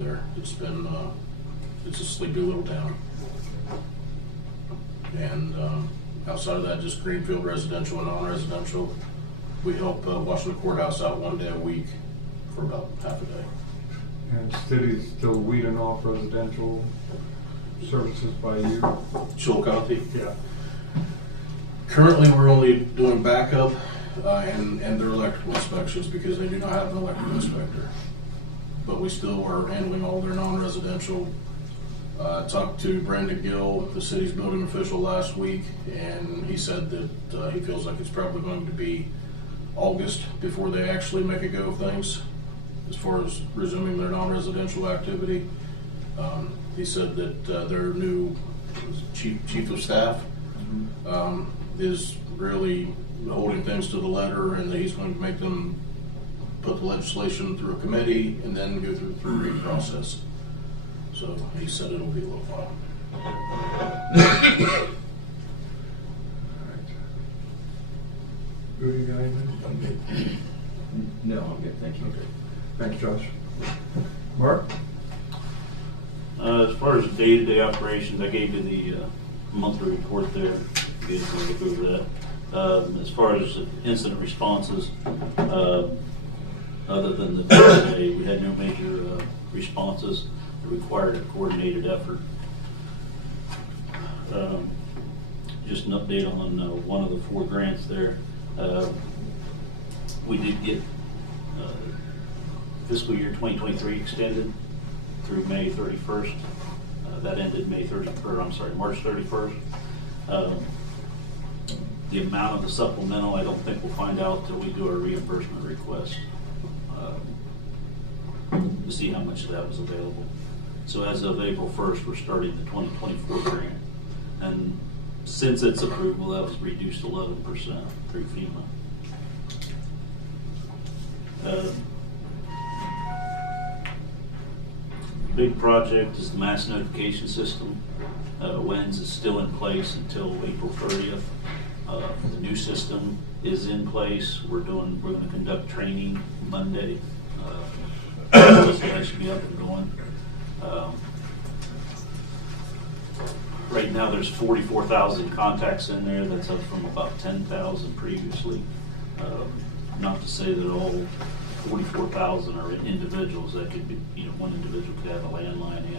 there. It's been, it's a sleepy little town. And outside of that, just Greenfield residential and non-residential. We help Washington Courthouse out one day a week for about half a day. And city's still weeding off residential services by you? Chillicothe. Yeah. Currently, we're only doing backup and their electrical inspections because they do not have an electrical inspector. But we still are handling all their non-residential. Talked to Brandon Gill, the city's building official, last week, and he said that he feels like it's probably going to be August before they actually make a go of things as far as resuming their non-residential activity. He said that their new chief of staff is really holding things to the letter, and that he's going to make them put the legislation through a committee and then go through the reading process. So he said it'll be a little while. Who you got anything? No, I'm good, thank you. Okay. Thanks, Josh. Mark? As far as day-to-day operations, I gave you the monthly report there. You guys want to go over that. As far as incident responses, other than the day, we had no major responses that required a coordinated effort. Just an update on one of the 4 grants there. We did get fiscal year 2023 extended through May 31st. That ended March 31st. The amount of the supplemental, I don't think we'll find out till we do our reimbursement request to see how much of that was available. So as of April 1st, we're starting the 2024 grant. And since its approval, that was reduced 11% through FEMA. Big project is the mass notification system. WENS is still in place until April 30th. The new system is in place. We're going to conduct training Monday. So that should be up and going. Right now there's 44,000 contacts in there. That's up from about 10,000 previously. Not to say that all 44,000 are individuals. That could be, one individual could have a landline and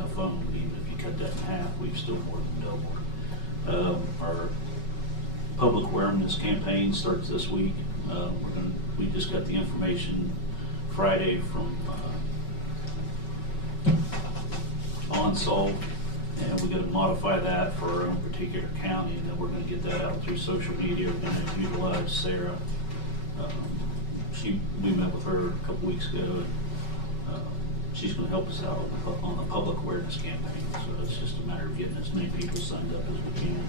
a phone. Even if you cut that in half, we've still more than doubled. Our public awareness campaign starts this week. We just got the information Friday from OnSolve, and we're going to modify that for our own particular county, and then we're going to get that out through social media. We're going to utilize Sarah. We met with her a couple weeks ago, and she's going to help us out on the public awareness campaign. So it's just a matter of getting as many people signed up as we can.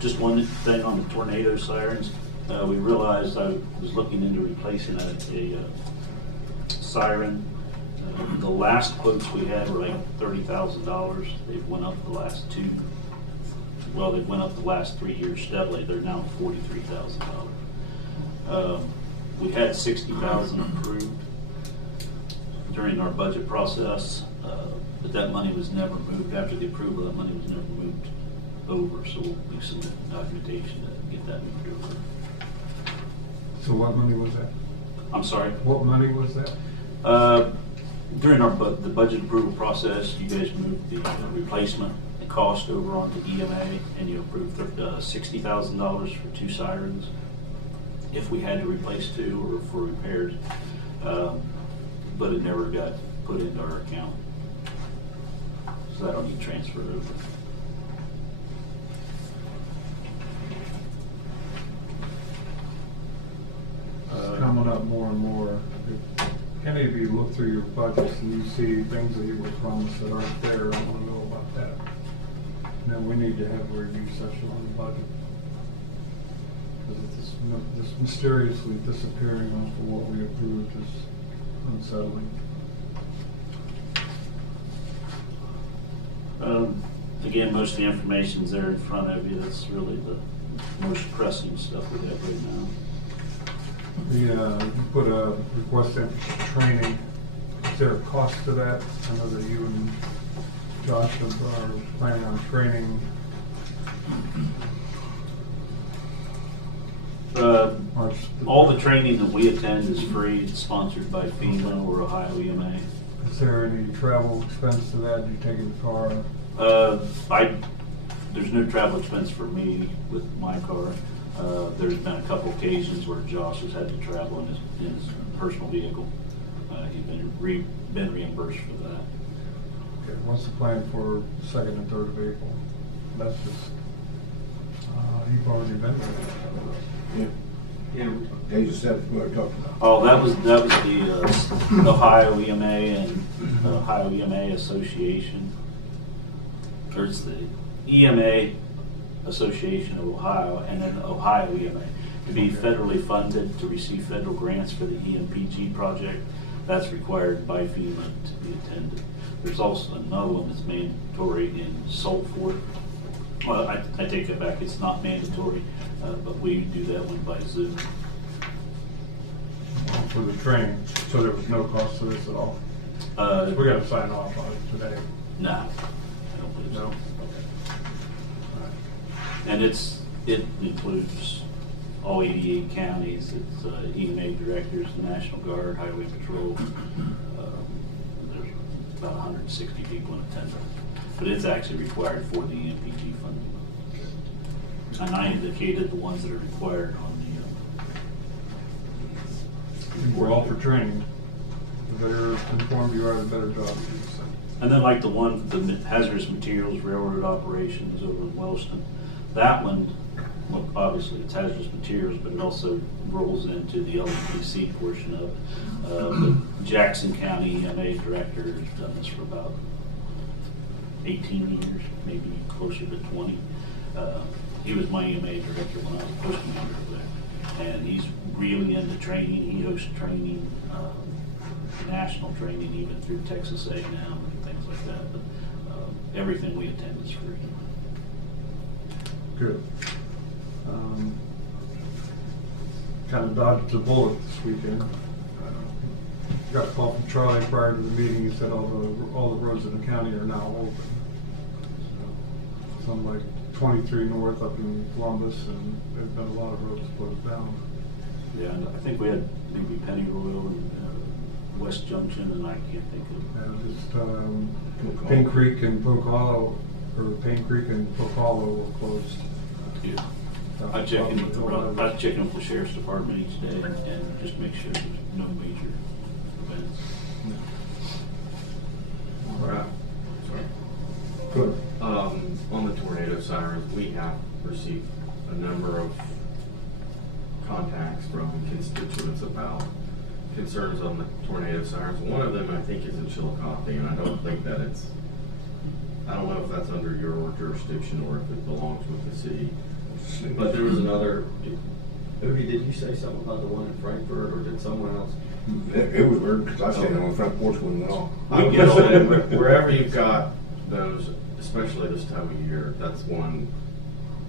Just one thing on the tornado sirens. We realized I was looking into replacing a siren. The last quotes we had were like $30,000. They've went up the last 3 years steadily. They're now $43,000. We had $60,000 approved during our budget process, but that money was never moved. After the approval, that money was never moved over, so we'll submit documentation to get that moved over. So what money was that? I'm sorry? What money was that? During the budget approval process, you guys moved the replacement cost over onto EMA, and you approved $60,000 for 2 sirens if we had to replace 2 or for repairs, but it never got put into our account, so that'll need transferred over. Coming up more and more. If any of you look through your budgets and you see things that you were promised that aren't there, I want to know about that. Now we need to have a review session on the budget. Because this mysteriously disappearing after what we approved is unsettling. Again, most of the information's there in front of you. That's really the most pressing stuff we have right now. You put a request in for training. Is there a cost to that? I know that you and Josh are planning on training. Or just- All the training that we attend is free. It's sponsored by FEMA or Ohio EMA. Is there any travel expense to that? Do you take in the car? There's no travel expense for me with my car. There's been a couple occasions where Josh has had to travel in his personal vehicle. He's been reimbursed for that. Okay, what's the plan for 2nd and 3rd of April? That's just, you've already been there. Yeah. Page 7, we already talked about. Oh, that was the Ohio EMA and Ohio EMA Association. Or it's the EMA Association of Ohio and then Ohio EMA. To be federally funded, to receive federal grants for the EMPG project, that's required by FEMA to be attended. There's also another one that's mandatory in Salt Fork. Well, I take that back, it's not mandatory, but we do that one by Zoom. For the training, so there was no cost to this at all? We gotta sign off on it today. No, I don't believe so. No? Okay. All right. And it includes all 88 counties, it's EMA directors, the National Guard, Highway Patrol. There's about 160 people in attendance. But it's actually required for the EMPG funding. And I indicated the ones that are required on We're all for training. The better informed you are, the better job you do. So. and then like the hazardous materials railroad operations over in Wellston, that one, well, obviously it's hazardous materials, but it also rolls into the LPC portion of it. The Jackson County EMA director has done this for about 18 years, maybe closer to 20. He was my EMA director when I was posting under there. And he's really into training. He hosts training, national training, even through Texas A&M and things like that. But everything we attend is free. Good. Kind of dodged a bullet this weekend. Got a call from Charlie prior to the meeting. He said all the roads in the county are now open. So, some like 23 North up in Columbus, and there's been a lot of roads closed down. Yeah, and I think we had maybe Penny Royal and West Junction, and I can't think of. Just Payne Creek and Poke Hollow, or Payne Creek and Poke Hollow were closed. Yeah. I check in with the sheriff's department each day and just make sure there's no major events. All right. Good. On the tornado sirens, we have received a number of contacts from constituents about concerns on the tornado sirens. One of them, I think, is in Chillicothe, and I don't think that I don't know if that's under your jurisdiction or if it belongs with the city. But there was another, Odie, did you say something about the one in Frankfurt, or did someone else? It was weird, because I stayed on the front porch with it all. I'm guessing wherever you've got those, especially this time of year, that's one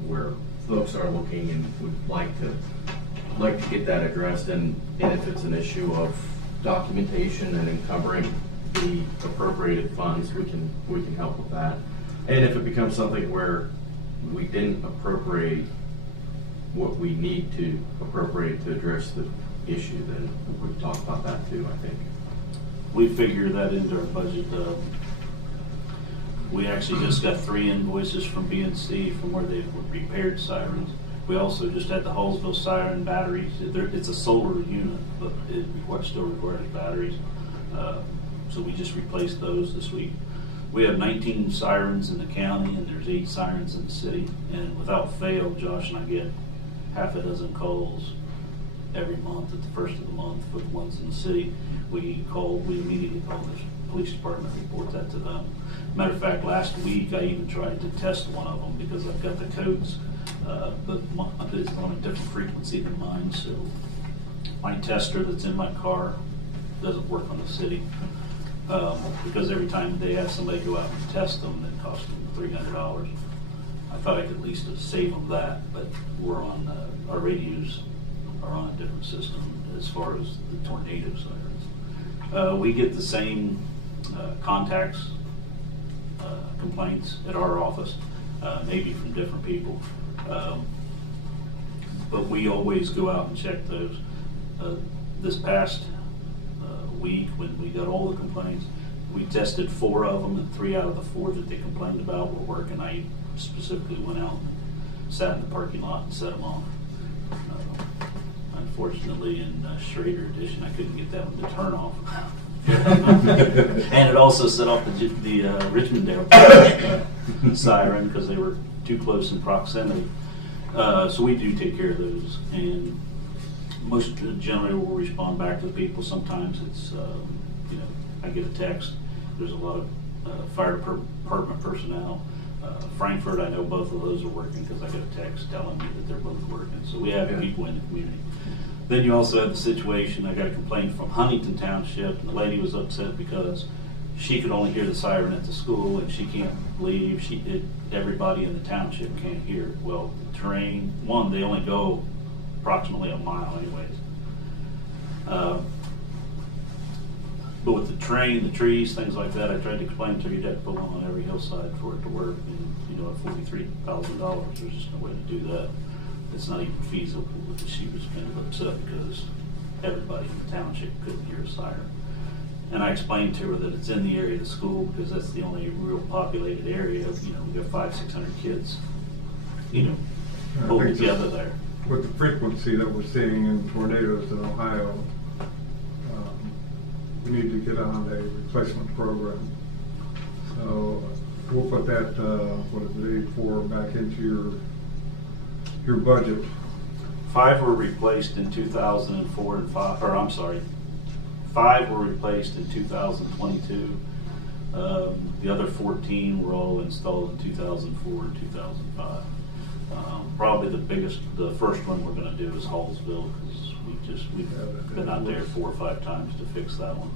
where folks are looking and would like to get that addressed, and if it's an issue of documentation and encumbering the appropriated funds, we can help with that. And if it becomes something where we didn't appropriate what we need to appropriate to address the issue, then we talk about that too, I think. We figure that into our budget. We actually just got 3 invoices from BNC from where they repaired sirens. We also just had the Hallsville siren batteries. It's a solar unit, but it still requires batteries. So we just replaced those this week. We have 19 sirens in the county, and there's 8 sirens in the city. And without fail, Josh and I get half a dozen calls every month at the first of the month for the ones in the city. We immediately call the police department, report that to them. Matter of fact, last week I even tried to test one of them because I've got the codes, but it's on a different frequency than mine. So my tester that's in my car doesn't work on the city. Because every time they have somebody go out and test them, it costs them $300. I thought I could at least save them that, but we're on, our radios are on a different system. as far as the tornado sirens. We get the same contacts, complaints at our office, maybe from different people. But we always go out and check those. This past week, when we got all the complaints, we tested 4 of them, and 3 out of the 4 that they complained about were working. I specifically went out and sat in the parking lot and set them off. Unfortunately, in Schrader Edition, I couldn't get that one to turn off. And it also set off the Richmondale siren because they were too close in proximity. So we do take care of those, and most generally we'll respond back to the people. Sometimes it's, I get a text. There's a lot of fire department personnel. Frankfurt, I know both of those are working because I got a text telling me that they're both working. So we have people in the community. Then you also have the situation, I got a complaint from Huntington Township, and the lady was upset because she could only hear the siren at the school and she can't leave. Everybody in the township can't hear it. Well, the terrain, they only go approximately a mile anyways. But with the terrain, the trees, things like that, I tried to explain to you that put one on every hillside for it to work. And at $43,000, there's just no way to do that. It's not even feasible. She was kind of upset because everybody in the township couldn't hear a siren. And I explained to her that it's in the area of the school because that's the only real populated area. We got 500-600 kids, pulled together there. With the frequency that we're seeing in tornadoes in Ohio, we need to get on a replacement program. So we'll put that, 84 back into your budget. 5 were replaced in 2004 and 5, or I'm sorry, 5 were replaced in 2022. The other 14 were all installed in 2004 and 2005. Probably the first one we're going to do is Hallsville because we've been out there 4 or 5 times to fix that one.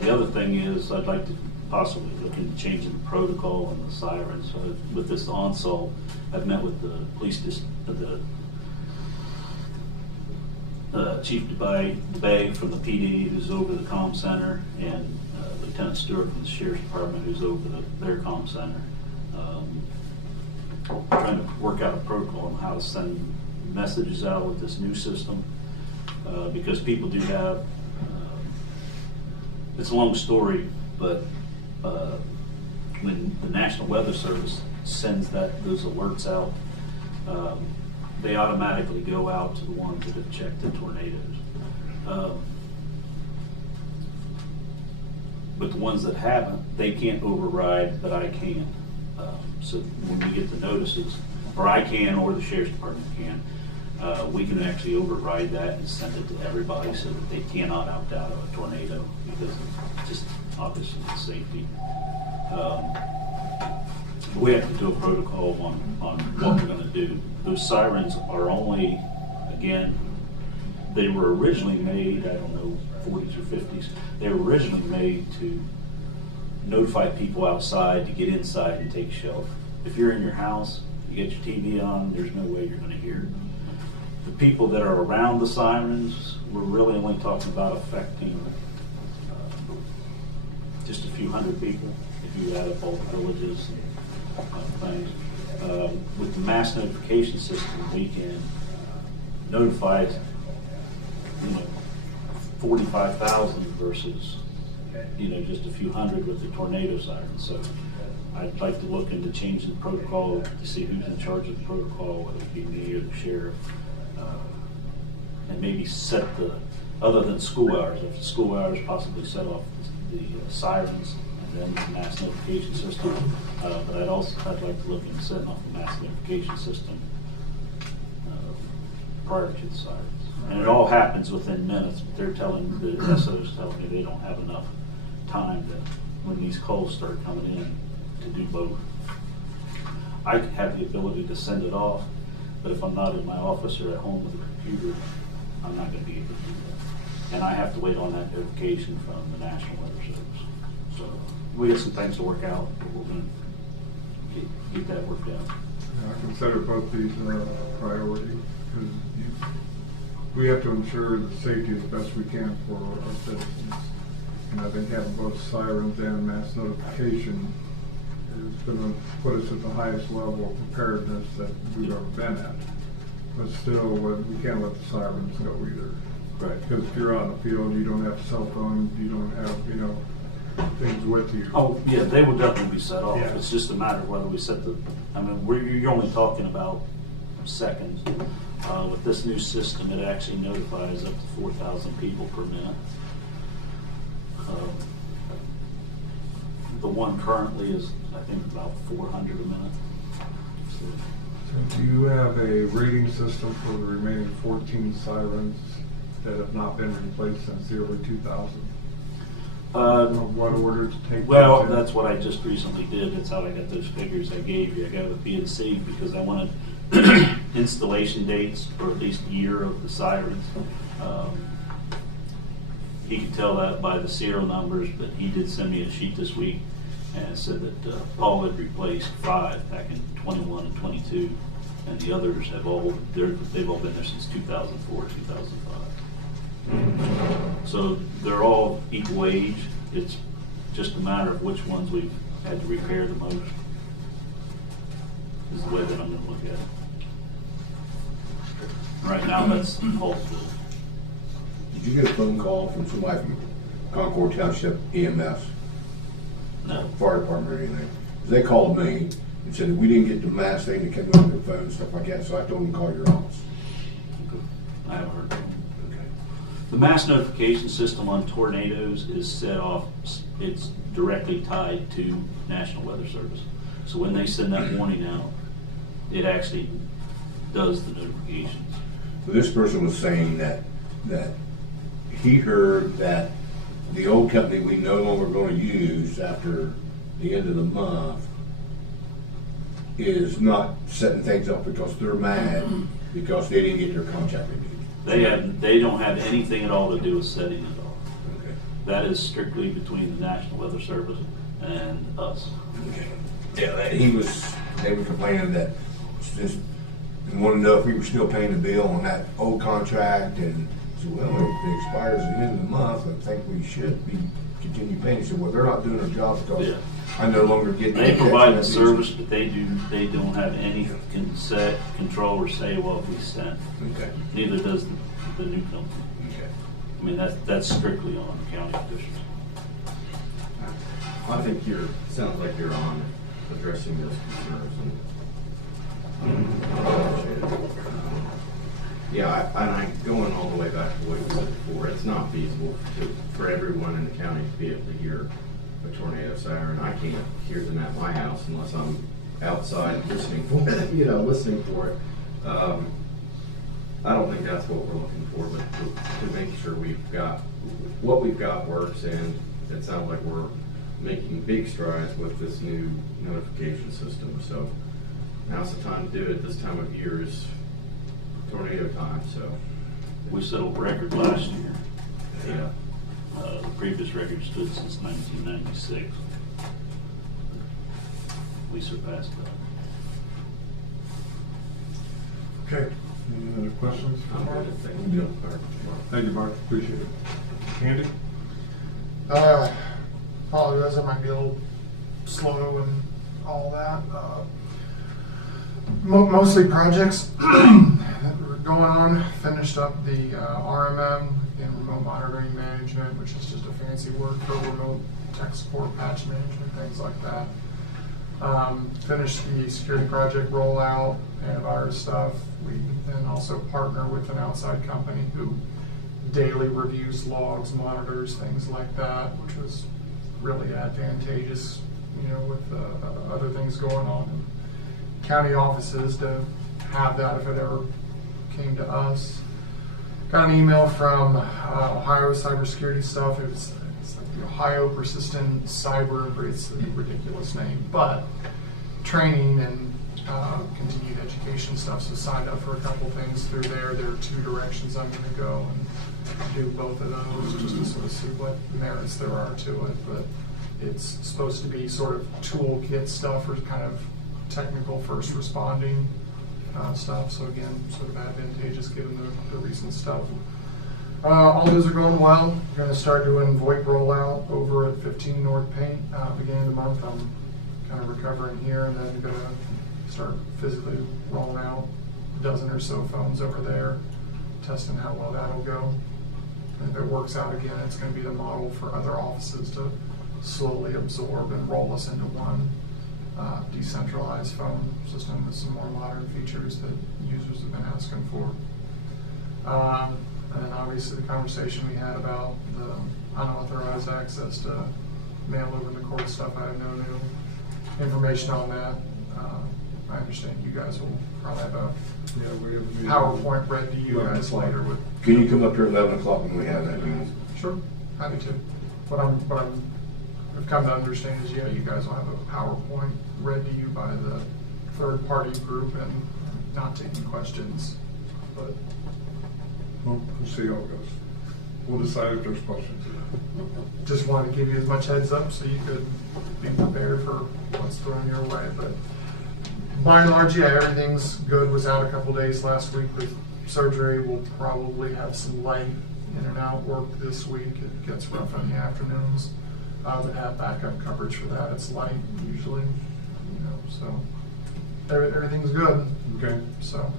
The other thing is I'd like to possibly look into changing the protocol and the sirens. With this onslaught, I've met with the police, the Chief DeBay from the PD, who's over the comm center, and Lieutenant Stewart from the Sheriff's Department, who's over their comm center. Trying to work out a protocol on how to send messages out with this new system, because people do have, it's a long story, but when the National Weather Service sends those alerts out, they automatically go out to the ones that have checked the tornadoes. But the ones that haven't, they can't override, but I can. So when we get the notices, or I can, or the Sheriff's Department can, we can actually override that and send it to everybody so that they cannot opt out of a tornado because of just obviously the safety. We have to do a protocol on what we're going to do. Those sirens are only, again, they were originally made, I don't know, 40s or 50s. They were originally made to notify people outside to get inside and take shelter. If you're in your house, you get your TV on, there's no way you're going to hear it. The people that are around the sirens, we're really only talking about affecting just a few hundred people if you add up all the villages and things. With the mass notification system, we can notify 45,000 versus just a few hundred with the tornado sirens. So I'd like to look into changing the protocol to see who's in charge of the protocol, whether it be me or the sheriff, and maybe set other than school hours, if school hours, possibly set off the sirens and then the mass notification system. But I'd like to look into setting off the mass notification system prior to the sirens. And it all happens within minutes, but the SO's telling me they don't have enough time when these calls start coming in to do both. I have the ability to send it off, but if I'm not in my office or at home with a computer, I'm not going to be able to do that. And I have to wait on that notification from the National Weather Service. So we have some things to work out, but we're going to get that worked out. I consider both these priority because we have to ensure the safety as best we can for our citizens. And I think having both sirens and mass notification is gonna put us at the highest level of preparedness that we've ever been at. But still, we can't let the sirens go either. Right. Because if you're out in the field, you don't have a cell phone, you don't have, things with you. Oh, yeah, they would definitely be set off. Yeah. It's just a matter of whether we set you're only talking about seconds. With this new system, it actually notifies up to 4,000 people per minute. The one currently is, I think, about 400 a minute. So, Do you have a rating system for the remaining 14 sirens that have not been replaced since the early 2000s? What order to take? Well, those in? that's what I just recently did. That's how I got those figures I gave you. I got with PNC because I wanted installation dates for at least a year of the sirens. He could tell that by the serial numbers, but he did send me a sheet this week and said that Paul had replaced 5 back in 21 and 22, and the others have they've all been there since 2004, 2005. So they're all equal age. It's just a matter of which ones we've had to repair the most. Is the way that I'm going to look at it. Right now, that's Hallsville. Did you get a phone call from somebody from Concord Township EMS, No. fire department or anything? 'Cause they called me and said that we didn't get the mass thing that came on their phone and stuff like that, so I told them to call your office. I haven't heard from them. Okay. The mass notification system on tornadoes is set off, it's directly tied to National Weather Service. So when they send that warning out, it actually does the notifications. So this person was saying that he heard that the old company we no longer going to use after the end of the month is not setting things up because they're mad because they didn't get their contract renewed. They don't have anything at all to do with setting it off. Okay. That is strictly between the National Weather Service and us. Okay. Yeah, they were complaining that it's just, and wanted to know if we were still paying the bill on that old contract, and said, well, if it expires at the end of the month, I think we should be continue paying. He said, well, they're not doing their job because Yeah. I no longer get. They provide the service, but they don't have any control or say what we sent. Okay. Neither does the new company. Okay. I mean, that's strictly on county officials. I think sounds like you're on addressing those concerns and yeah, I'm going all the way back to what you said before. It's not feasible for everyone in the county to be able to hear a tornado siren. I can't hear them at my house unless I'm outside listening for it. Listening for it. I don't think that's what we're looking for, but to make sure what we've got works, and it sounds like we're making big strides with this new notification system. So now's the time to do it. This time of year is tornado time, so. We set a record last year. Yeah. The previous record stood since 1996. We surpassed that. Okay. Any other questions? I'm good at things. Yeah. Thank you, Mark. Appreciate it. Andy? Apologize, I might be a little slow and all that. Mostly projects that were going on. Finished up the RMM in remote monitoring management, which is just a fancy word for remote tech support, patch management, things like that. Finished the security project rollout, antivirus stuff. We then also partner with an outside company who daily reviews logs, monitors, things like that, which was really advantageous, with other things going on in county offices to have that if it ever came to us. Got an email from Ohio Cybersecurity Stuff. It's like the Ohio Persistent Cyber, it's a ridiculous name, but training and continued education stuff. So signed up for a couple things through there. There are 2 directions I'm going to go and do both of those just to sort of see what merits there are to it. But it's supposed to be sort of toolkit stuff or kind of technical first responding stuff. So again, sort of advantageous given the recent stuff. All those are going well. We're going to start doing VoIP rollout over at 15 North Paint beginning of the month. I'm kind of recovering here, and then going to start physically rolling out a dozen or so phones over there, testing how well that'll go. And if it works out again, it's going to be the model for other offices to slowly absorb and roll us into one decentralized phone system with some more modern features that users have been asking for. And then obviously the conversation we had about the unauthorized access to mail over the court stuff, I have no new information on that. I understand you guys will probably have a Yeah, we have a meeting. PowerPoint read to you guys later with. Can you come up here at 11 o'clock when we have that meeting? Sure, happy to. I've come to understand is, you guys will have a PowerPoint read to you by the third-party group and not taking questions, but. Well, we'll see how it goes. We'll decide if there's questions. Just wanted to give you as much heads up so you could be prepared for what's thrown your way. But by and large, yeah, everything's good. Was out a couple days last week with surgery. We'll probably have some light in and out work this week. It gets rough in the afternoons. But have backup coverage for that. It's light usually, so everything's good. Okay. So. All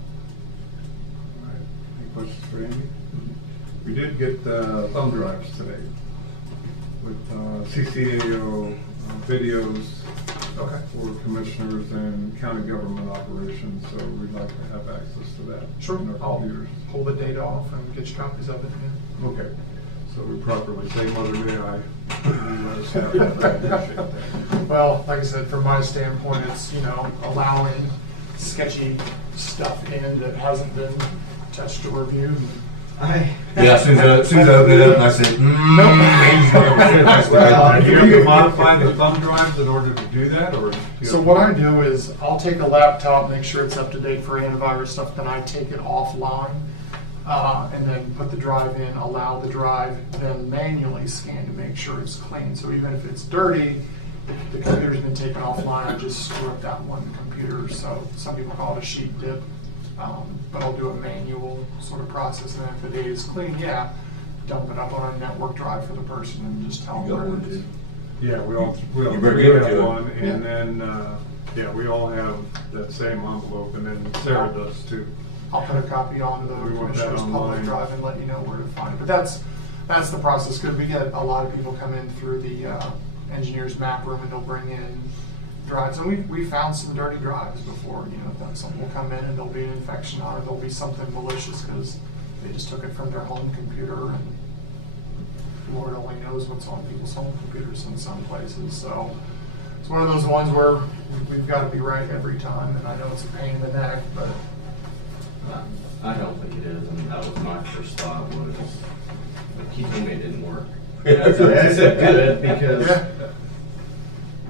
right. Any questions for Andy? We did get thumb drives today with CCAO videos Okay. for commissioners and county government operations, so we'd like to have access to that Sure. in our I'll computers. pull the data off and get you copies of it. Yeah. Okay, so we properly say Mother May I. Let us have that. I appreciate that. Well, like I said, from my standpoint, it's, allowing sketchy stuff in that hasn't been touched or reviewed. Yeah, as soon as I opened it up, and I said, Well, do you have to modify the thumb drives in order to do that, or? So what I do is I'll take a laptop, make sure it's up to date for antivirus stuff, then I take it offline, and then put the drive in, allow the drive, then manually scan to make sure it's clean. So even if it's dirty, the computer's been taken offline, I just screw up that one computer. So some people call it a sheet dip, but I'll do a manual sort of process, and then if the data is clean, dump it up on a network drive for the person and just tell them where it is. Yeah, we all You better three give it have to one, him. and then, we all have that same envelope, and then Sarah does too. I'll put a copy onto the We want that commissioner's public online. drive and let you know where to find it. But that's the process, because we get a lot of people come in through the engineer's map room and they'll bring in drives. And we found some dirty drives before, that someone will come in and there'll be an infection on it, there'll be something malicious because they just took it from their home computer, and Lord only knows what's on people's home computers in some places. So it's one of those ones where we've got to be right every time, and I know it's a pain in the neck, but I don't think it is, and that was my first thought was, he told me it didn't work. I said good, because yeah.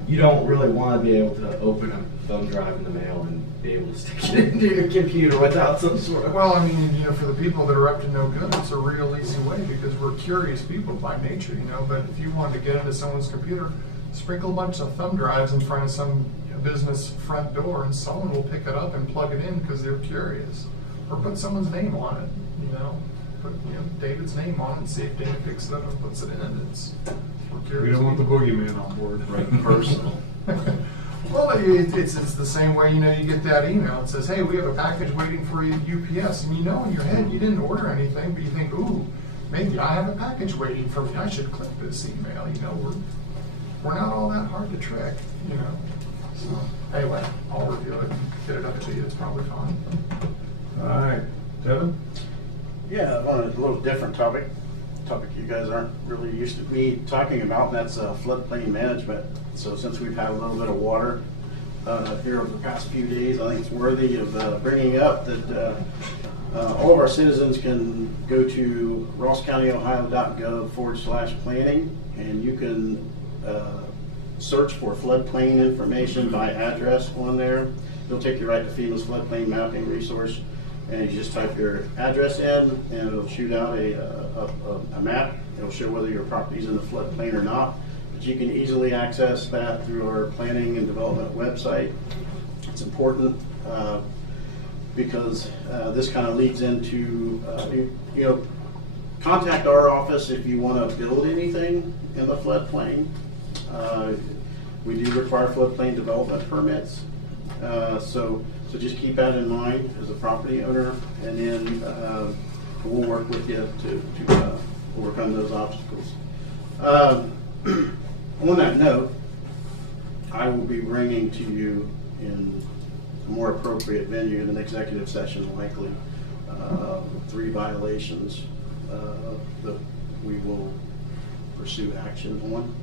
you don't really want to be able to open a thumb drive in the mail and be able to stick it into your computer without some sort of... Well, I mean, for the people that are up to no good, it's a real easy way because we're curious people by nature, But if you wanted to get into someone's computer, sprinkle a bunch of thumb drives in front of some business front door, and someone will pick it up and plug it in because they're curious. Or put someone's name on it, Put David's name on it and see if David picks it up and puts it in. We're curious. We don't want the people. boogeyman on board. Right, personal. Well, it's the same way, you get that email. It says, hey, we have a package waiting for you at UPS. And in your head, you didn't order anything, but you think, ooh, maybe I have a package waiting for me. I should click this email. We're not all that hard to trick, So, anyway, I'll review it and get it up to you. It's probably fine. All right, Devin? Yeah, on a little different topic you guys aren't really used to me talking about, and that's floodplain management. So since we've had a little bit of water here over the past few days, I think it's worthy of bringing up that all of our citizens can go to rosscountyohio.gov/planning, and you can search for floodplain information by address on there. It'll take you right to FEMA's floodplain mapping resource. And you just type your address in, and it'll shoot out a map. It'll show whether your property's in the floodplain or not. But you can easily access that through our planning and development website. It's important because this kind of leads into, you know, contact our office if you want to build anything in the floodplain. We do require floodplain development permits, so just keep that in mind as a property owner, and then we'll work with you to overcome those obstacles. On that note, I will be bringing to you in a more appropriate venue in an executive session, likely 3 violations that we will pursue action on.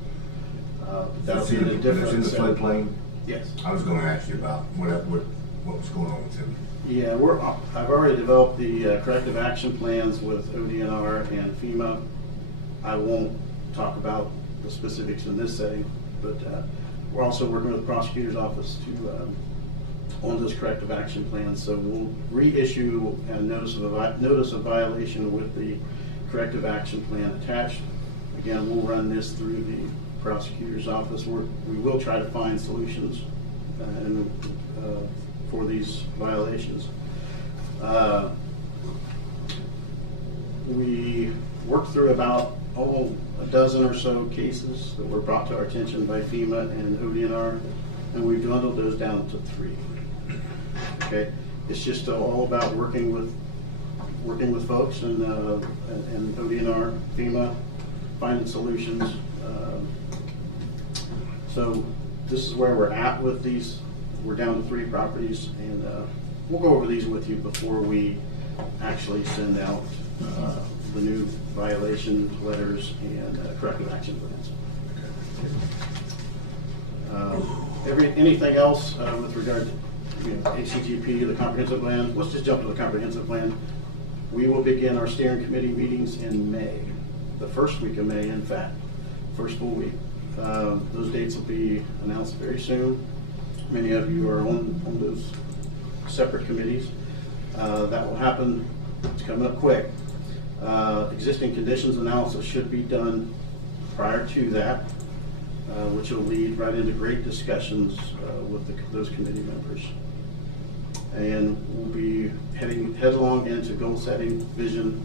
That'll be in a different It's in the setting. floodplain. Yes. I was gonna ask you about what was going on with him. Yeah, I've already developed the corrective action plans with ODNR and FEMA. I won't talk about the specifics in this setting, but we're also working with the prosecutor's office on those corrective action plans. So we'll reissue a notice of violation with the corrective action plan attached. Again, we'll run this through the prosecutor's office. We will try to find solutions for these violations. We worked through about a dozen or so cases that were brought to our attention by FEMA and ODNR, and we've dwindled those down to 3. Okay, it's just all about working with folks and ODNR, FEMA, finding solutions. So this is where we're at with these. We're down to 3 properties, and we'll go over these with you before we actually send out the new violation letters and corrective action plans. Anything else with regard to ACGP, the comprehensive plan? Let's just jump to the comprehensive plan. We will begin our steering committee meetings in May, the first week of May, in fact, first full week. Those dates will be announced very soon. Many of you are on those separate committees. That will happen. It's coming up quick. Existing conditions analysis should be done prior to that, which will lead right into great discussions with those committee members. And we'll be heading headlong into goal setting, visioning,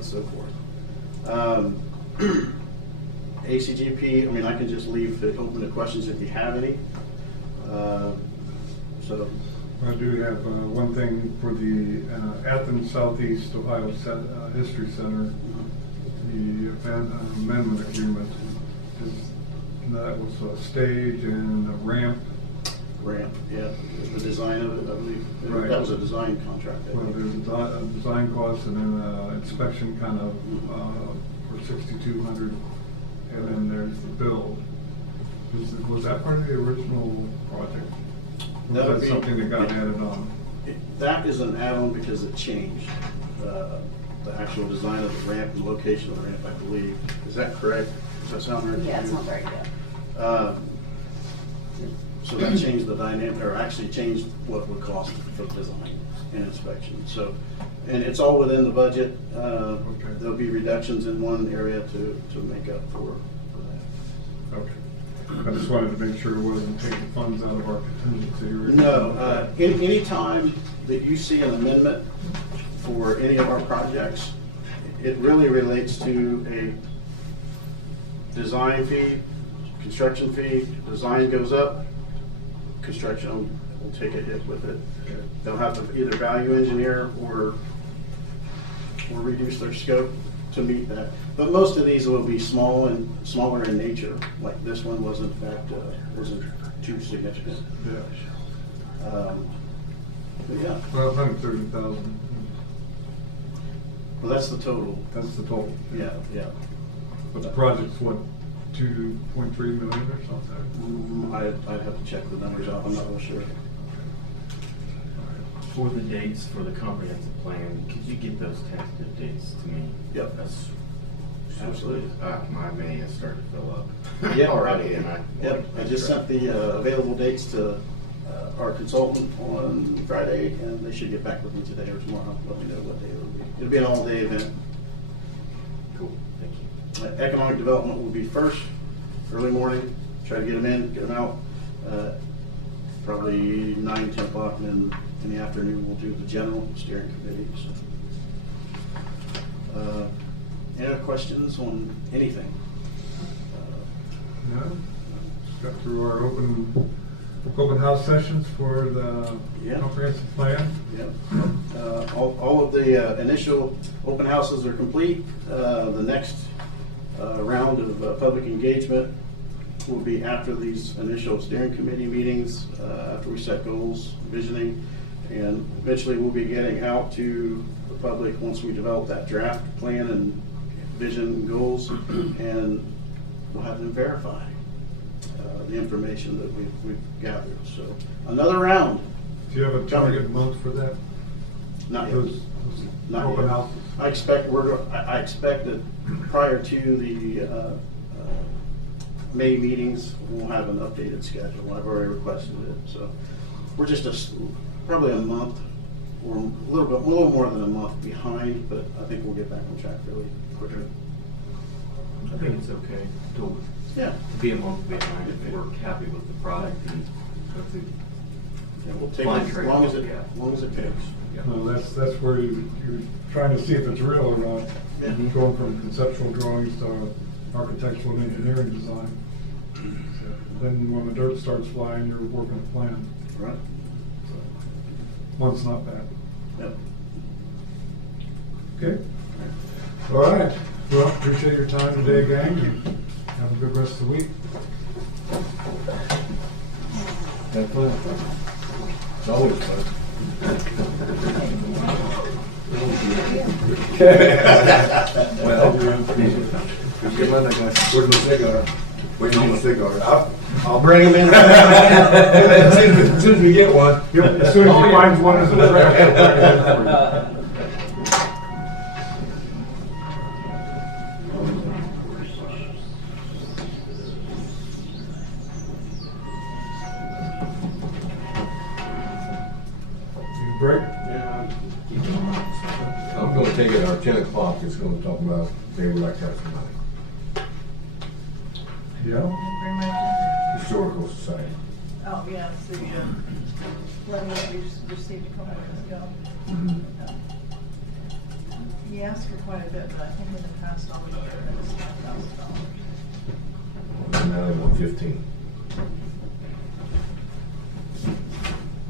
so forth. ACGP, I mean, I can just leave it open to questions if you have any. So I do have one thing for the Athens Southeast Ohio History Center. The amendment agreement that was a stage and a ramp. ramp, yeah, the design of it, I believe. Right. That was a design contract, I Well, think. there's a design cost and then inspection kind of for $6,200, and then there's the build. Was that part of the original project? Or That would was that be- something that got added on? That is an add-on because it changed, the actual design of the ramp and location of the ramp, I believe. Is that correct? Does that sound right? Yeah, it's not very good. So that changed the dynamic, or actually changed what it would cost for design and inspection. So, and it's all within the budget. Okay. There'll be reductions in one area to make up for that. Okay. I just wanted to make sure it wasn't taking funds out of our contingency or anything. No, any time that you see an amendment for any of our projects, it really relates to a design fee, construction fee. Design goes up, construction will take a hit with it. Okay. They'll have to either value engineer or reduce their scope to meet that. But most of these will be smaller in nature, like this one wasn't too significant. Yeah. But yeah, Well, 130,000, well, that's the total. that's the total. Yeah, yeah. But the project's what, 2.3 million or something? I'd have to check the numbers out, I'm not real sure. For the dates for the comprehensive plan, could you get those tentative dates to me? Yep. That's Absolutely. my May has started to fill up. Yeah. Already, and Yep, I just sent the available dates to our consultant on Friday, and they should get back with me today or tomorrow, let me know what day it'll be. It'll be an all-day event. Cool, thank you. Economic development will be first, early morning, try to get them in, get them out. probably 9, 10 o'clock, and then in the afternoon, we'll do the general steering committee, so. Any other questions on anything? No? Just got through our open house sessions for the Yeah. comprehensive plan. Yep. All of the initial open houses are complete. The next round of public engagement will be after these initial steering committee meetings, after we set goals, visioning, and eventually we'll be getting out to the public once we develop that draft plan and vision and goals, and we'll have them verify the information that we've gathered. So another round. Do you have a target month for that? Not yet. Those Not open yet. houses? I expect I expect that prior to the May meetings, we'll have an updated schedule. I've already requested it, so we're just probably a month or a little more than a month behind, but I think we'll get back on track really quickly. I think it's okay to Yeah, be a month behind if we're happy with the product and that's it. yeah, we'll take Fine it as trade. long as it Yeah. takes. Yeah. No, that's where you're trying to see if it's real or not. Yeah. Going from conceptual drawings to architectural and engineering design. Then when the dirt starts flying, you're working a plan. Right. So, one's not bad. Yep. Okay. All right. Well, appreciate your time today, gang. and Have a good rest of the week. Have fun. It's always fun. Well, good Monday, guys. Where's my cigar? Waiting on my cigar. I'll bring him in. As soon as we get one. As soon as you find one as a trash, we'll bring it in for you. Break? I'm gonna take it, our 10 o'clock, it's gonna talk about, they would like to have some money. Yeah. Bring my agenda. Historical Society. Oh, yeah, so you, letter that we just received a couple minutes ago. He asked for quite a bit, but I think in the past, all we got was $5,000. Now they want 15.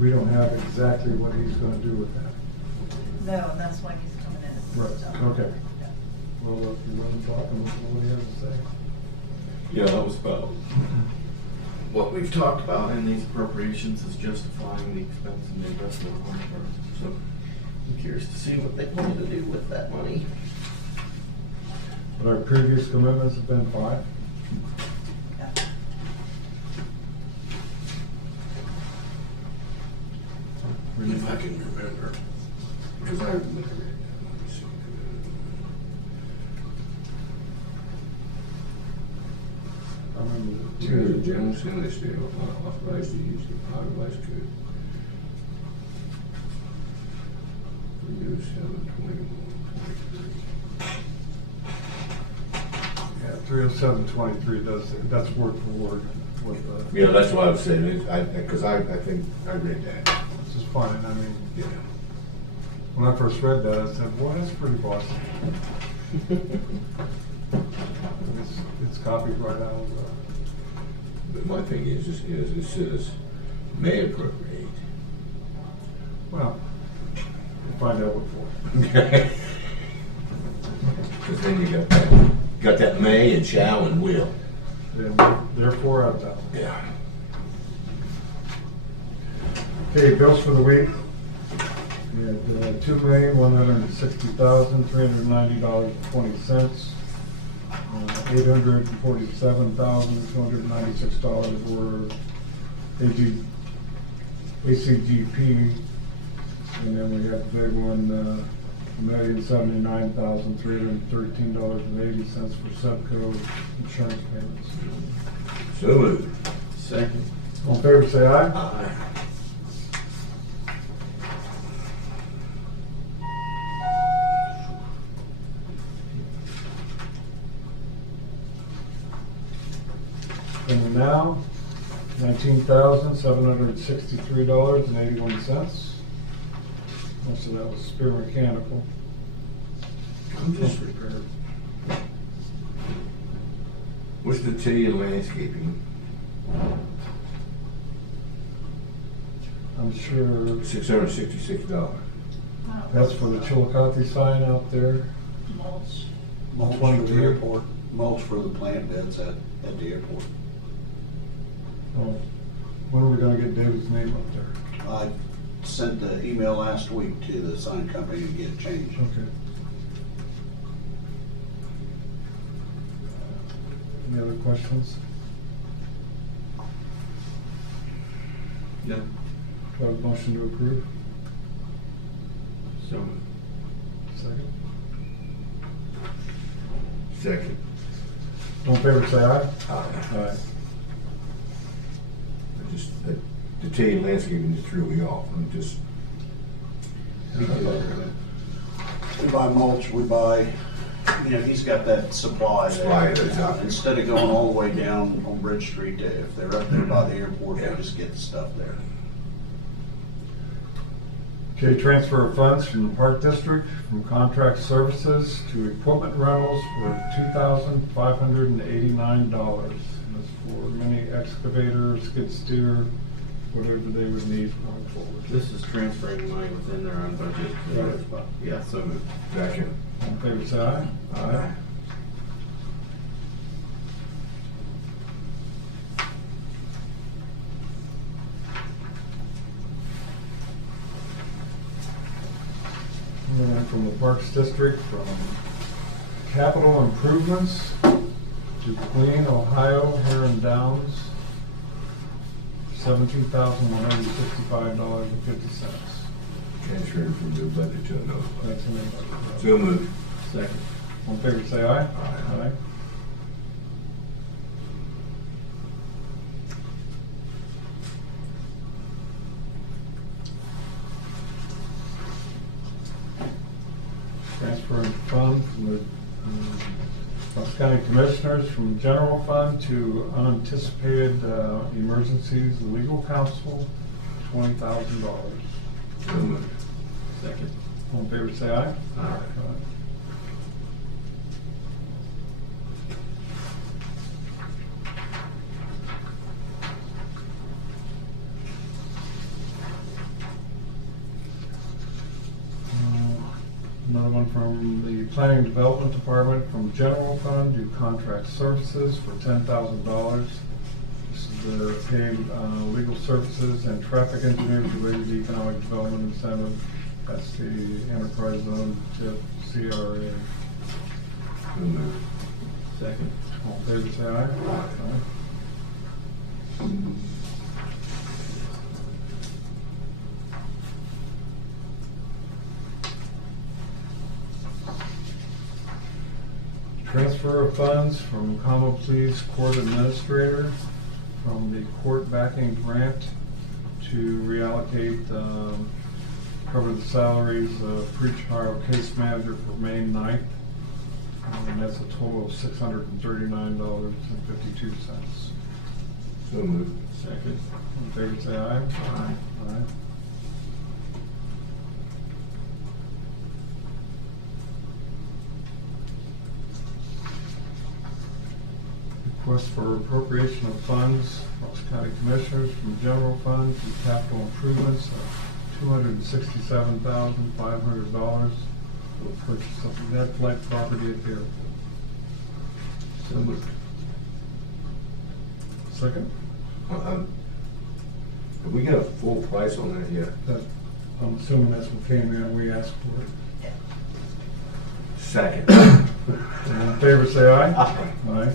We don't have exactly what he's gonna do with that. No, and that's why he's coming in. Right, So, okay. yeah. Well, if you want to talk, and what he has to say. Yeah, that was about what we've talked about in these appropriations is justifying the expense and the investment on our part. So I'm curious to see what they plan to do with that money. But our previous commitments have been 5. Yeah. If I can remember. Because I remember it. Let me see. I remember. To the general assembly still, authorized to use the authorized to reduce 721. Yeah, 30723 does, that's word for word with the. Yeah, that's what I was saying, because I think I read that. Which is fine, I mean, Yeah. when I first read that, I said, boy, that's pretty bossy. It's copied right out of But my thing is it says may appropriate. well, we'll find out what for. Okay. Because then you got that may and shall and will. Then therefore, out of that. Yeah. Okay, bills for the week. We had $2,160,390.20. $847,296 were ACGP. And then we got the big one, $1,079,313.80 for Subco insurance payments. So moved. Second. All in favor, say aye. Aye. And now, $19,763.81. Most of that was Spear Mechanical. I'm just, Repair. what's the T in landscaping? I'm sure $666. that's for the Chillicothe sign out there. Mulch. Mulch for the airport, mulch for the plant beds at the airport. Oh, when are we gonna get David's name up there? I sent the email last week to the sign company to get it changed. Okay. Any other questions? No. Do I have a motion to approve? So, Second. Second. All in favor, say aye. Aye. The T in landscaping just threw me off. I'm just. We buy mulch, we buy, he's got that supply Supply there. that's out there. Instead of going all the way down on Bridge Street, if they're up there by the airport, they Yeah. just get the stuff there. Okay, transfer of funds from the Park District from contract services to equipment rentals for $2,589. That's for mini excavator, skid steer, whatever they would need going forward. this is transferring money within their own budget. Right. Yeah, so moved. Second. All in favor, say aye. Aye. And from the Parks District, from capital improvements to Clean Ohio Heron Downs, $17,165.50. Transferring from the budget to another budget. That's in the budget. So moved. Second. All in favor, say aye. Aye. Transferring funds from the Bucks County Commissioners from general fund to unanticipated emergencies legal counsel, $20,000. So moved. Second. All in favor, say aye. Aye. Another one from the Planning Development Department from general fund to contract services for $10,000. This is the paid legal services and traffic engineers related to economic development incentive. That's the enterprise zone TIP CRA. So moved. Second. All in favor, say aye. Aye. Transfer of funds from Common Pleas Court Administrator from the court backing grant to reallocate, cover the salaries of pretrial case manager for May 9th. And that's a total of $639.52. So moved. Second. All in favor, say aye. Aye. Aye. Request for appropriation of funds, Bucks County Commissioners from general fund to capital improvements of $267,500 for the purchase of net flight property at the airport. So moved. Second? Have we got a full price on that yet? That, I'm assuming that's what came in, we asked for it. Second. All in favor, say aye. Aye. Aye.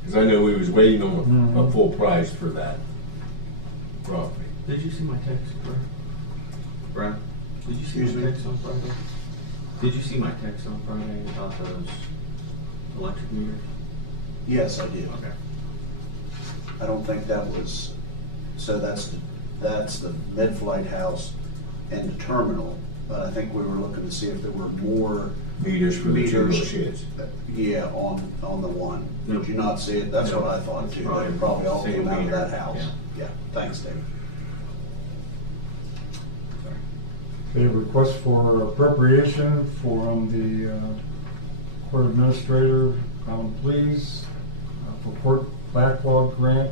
Because I know we was waiting on a Mhm. full price for that property. Did you see my text, Brad? Did you see Excuse my me? text on Friday? Did you see my text on Friday about those electric meters? Yes, I did. Okay. I don't think that was, so that's the mid-flight house and the terminal, but I think we were looking to see if there were more Meters for the two meters. sheds. Yeah, on the one. No. Did you not see it? That's No. what I thought too. Probably They probably all same came out of meter. that house. Yeah. Yeah, thanks, Dave. Okay, request for appropriation from the court administrator, common pleas, for court backlog grant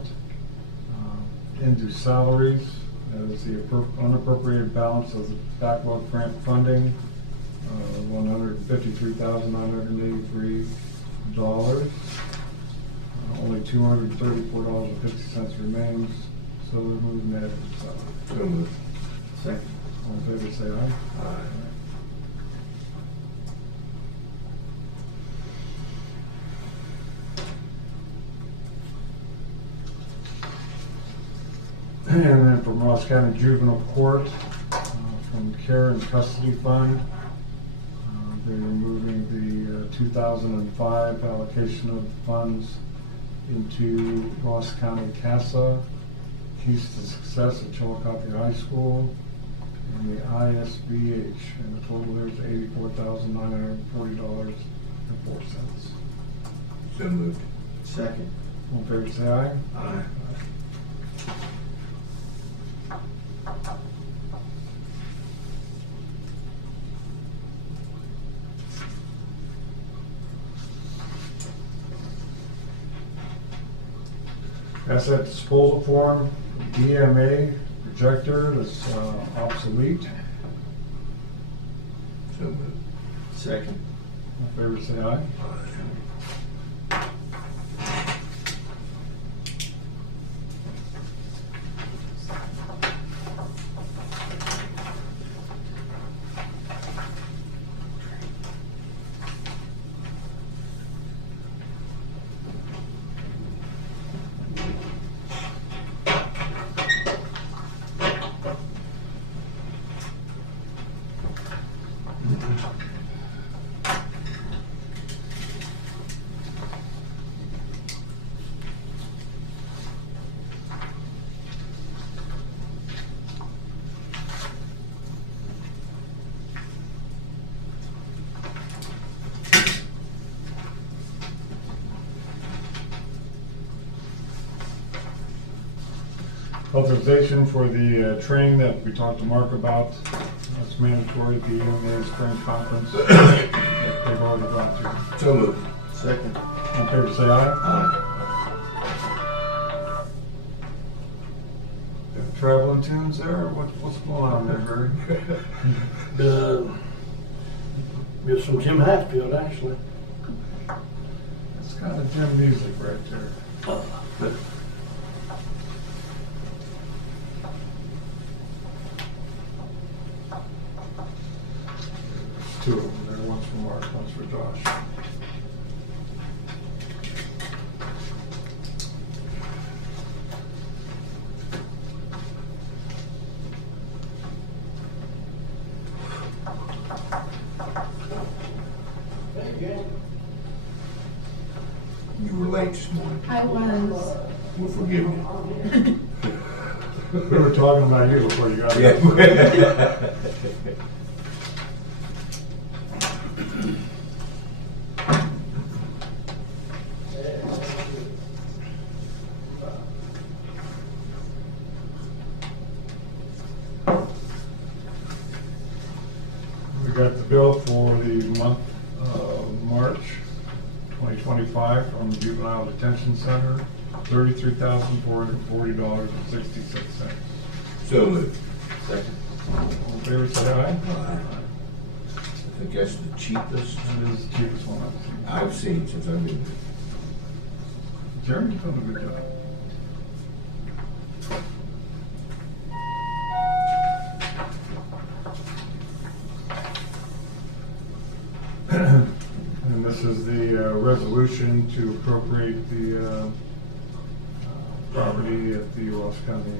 into salaries as the unappropriated balance of the backlog grant funding, $153,983. Only $234.50 remains, so they're moving that. So moved. Second. All in favor, say aye. Aye. And then from Ross County Juvenile Court, from Care and Custody Fund, they're removing the 2005 allocation of funds into Ross County CASA, Keys to Success at Chillicothe High School, and the ISBH, and the total there is $84,940.04. So moved. Second. All in favor, say aye. Aye. Asset disposal form, EMA projector that's obsolete. So moved. Second. All in favor, say aye. Authorization for the training that we talked to Mark about. That's mandatory at the EMA spring conference that they've already gone to. So moved. Second. All in favor, say aye. Aye. Traveling tunes there, what's going on there, Barry? It's from Jim Hatfield, actually. It's kind of dim music right there. Two of them there, one's for Mark, one's for Josh. You were late this morning. I was. We'll forgive you. We were talking about you before you got here. Yeah. We got the bill for the month of March 2025 from the Juvenile Detention Center, $33,440.66. So moved. Second. All in favor, say aye. Aye. I think that's the cheapest That is the cheapest one I've seen. I've seen since I've been here. Jeremy's done a good job. And this is the resolution to appropriate the property at the Ross County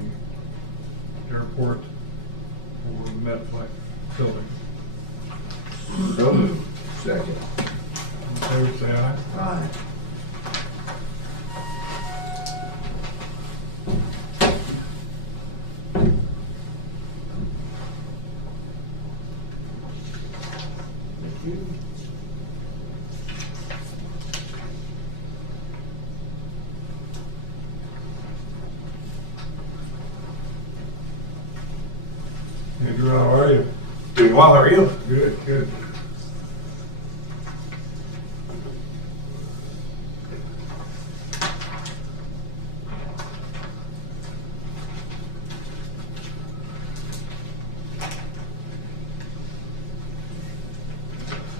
Airport for the Medflex building. So moved. Second. All in favor, say aye. Aye. Thank you. well, how are you? Good, good.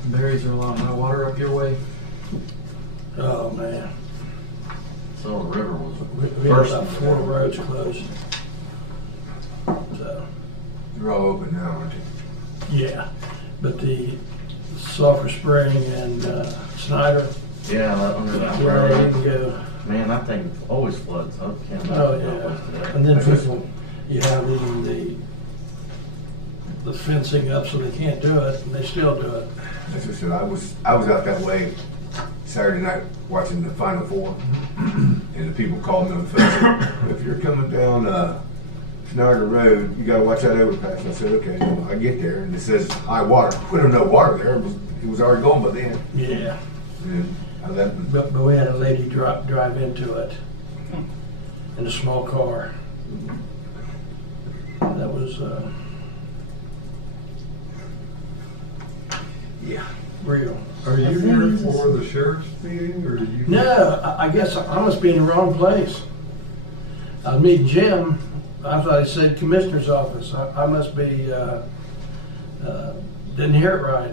Berries are a lot of high water up your way. Oh, man. So the river was We had about 4 roads closed. So, They're all open now, aren't they? yeah. But the Sulphur Spring and Snyder, yeah, under that where they road. can go. Man, that thing always floods. I can't imagine Oh, how it was today. yeah. And then people, you have even the fencing up so they can't do it, and they still do it. That's what I said. I was out that way Saturday night watching the Final Four, and the people called me on the phone. If you're coming down Snyder Road, you gotta watch that overpass. I said, okay. Well, I get there, and it says high water. We don't know water there. It was already gone by then. Yeah. And I left. But we had a lady drive into it in a small car. That was Yeah. real. Are you here for the sheriff's meeting, or are you? No, I guess I must be in the wrong place. I was meeting Jim. I thought he said commissioner's office. I must be, didn't hear it right.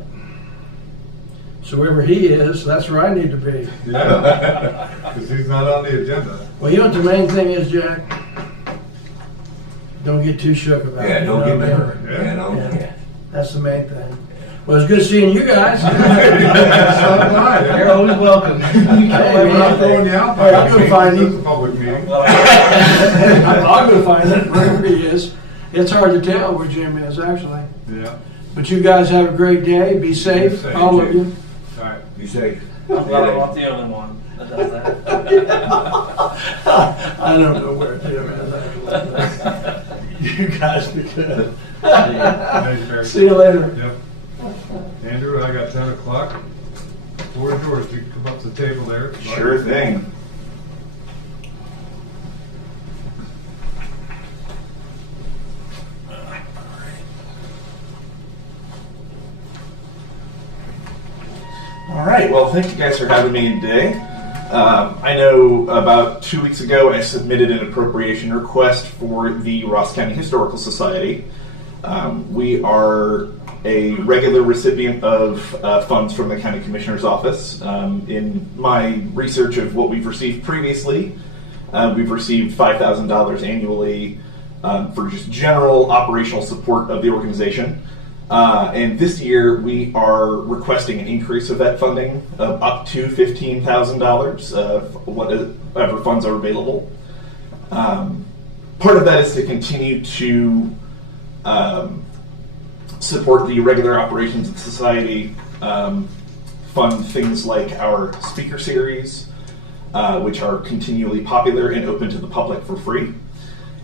So wherever he is, that's where I need to be. Yeah, because he's not on the agenda. Well, you know what the main thing is, Jack? Don't get too shook about it. Yeah, you don't know get what I mean? hurt. Yeah, don't. Yeah. Yeah. That's the main thing. Well, it's good seeing you guys. You're always welcome. Hey, We're not throwing you out. All right, I'm gonna find you. It's a public meeting. I'm gonna find it wherever he is. It's hard to tell where Jim is, actually. Yeah, But you guys have a great day. Be safe, Be safe, all of you. all right. Be safe. I'm glad I'm not the only one that does that. I don't know where Jim is, actually. You guys be good. Thanks, Mary. See you later. Yep. Andrew, I got 10 o'clock. Floor is yours. You can come up to the table there. Sure thing. All right, well, thank you guys for having me today. I know about 2 weeks ago I submitted an appropriation request for the Ross County Historical Society. We are a regular recipient of funds from the County Commissioner's Office. In my research of what we've received previously, we've received $5,000 annually for just general operational support of the organization. And this year we are requesting an increase of that funding of up to $15,000 of whatever funds are available. Part of that is to continue to support the regular operations of the society, fund things like our speaker series, which are continually popular and open to the public for free,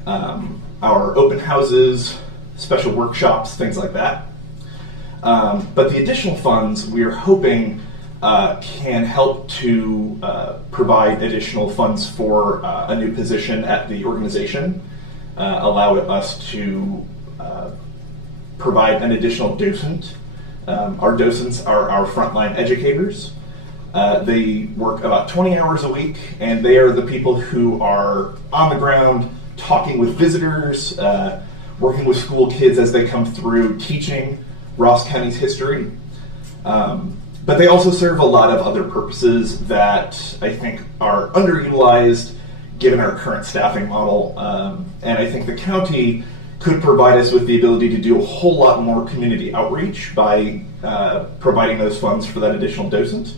our open houses, special workshops, things like that. But the additional funds we are hoping can help to provide additional funds for a new position at the organization, allow us to provide an additional docent. Our docents are our frontline educators. They work about 20 hours a week, and they are the people who are on the ground talking with visitors, working with school kids as they come through, teaching Ross County's history. But they also serve a lot of other purposes that I think are underutilized given our current staffing model. And I think the county could provide us with the ability to do a whole lot more community outreach by providing those funds for that additional docent.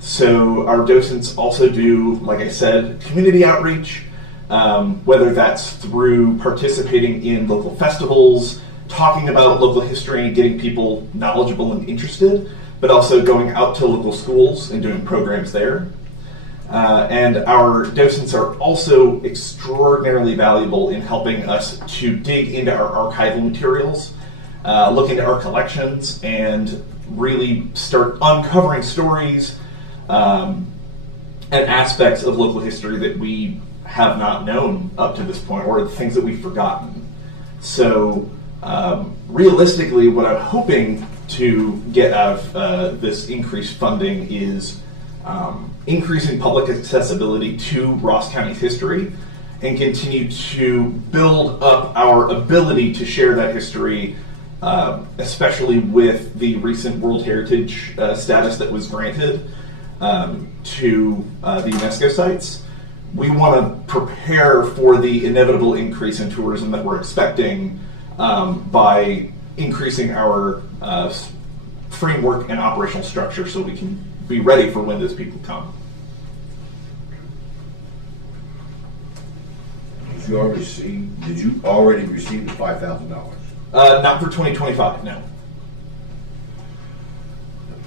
So our docents also do, like I said, community outreach, whether that's through participating in local festivals, talking about local history and getting people knowledgeable and interested, but also going out to local schools and doing programs there. And our docents are also extraordinarily valuable in helping us to dig into our archival materials, look into our collections, and really start uncovering stories and aspects of local history that we have not known up to this point, or the things that we've forgotten. So Realistically, what I'm hoping to get out of this increased funding is increasing public accessibility to Ross County's history and continue to build up our ability to share that history, especially with the recent World Heritage status that was granted to the UNESCO sites. We want to prepare for the inevitable increase in tourism that we're expecting by increasing our framework and operational structure so we can be ready for when those people come. Did you already receive the $5,000? Not for 2025, no.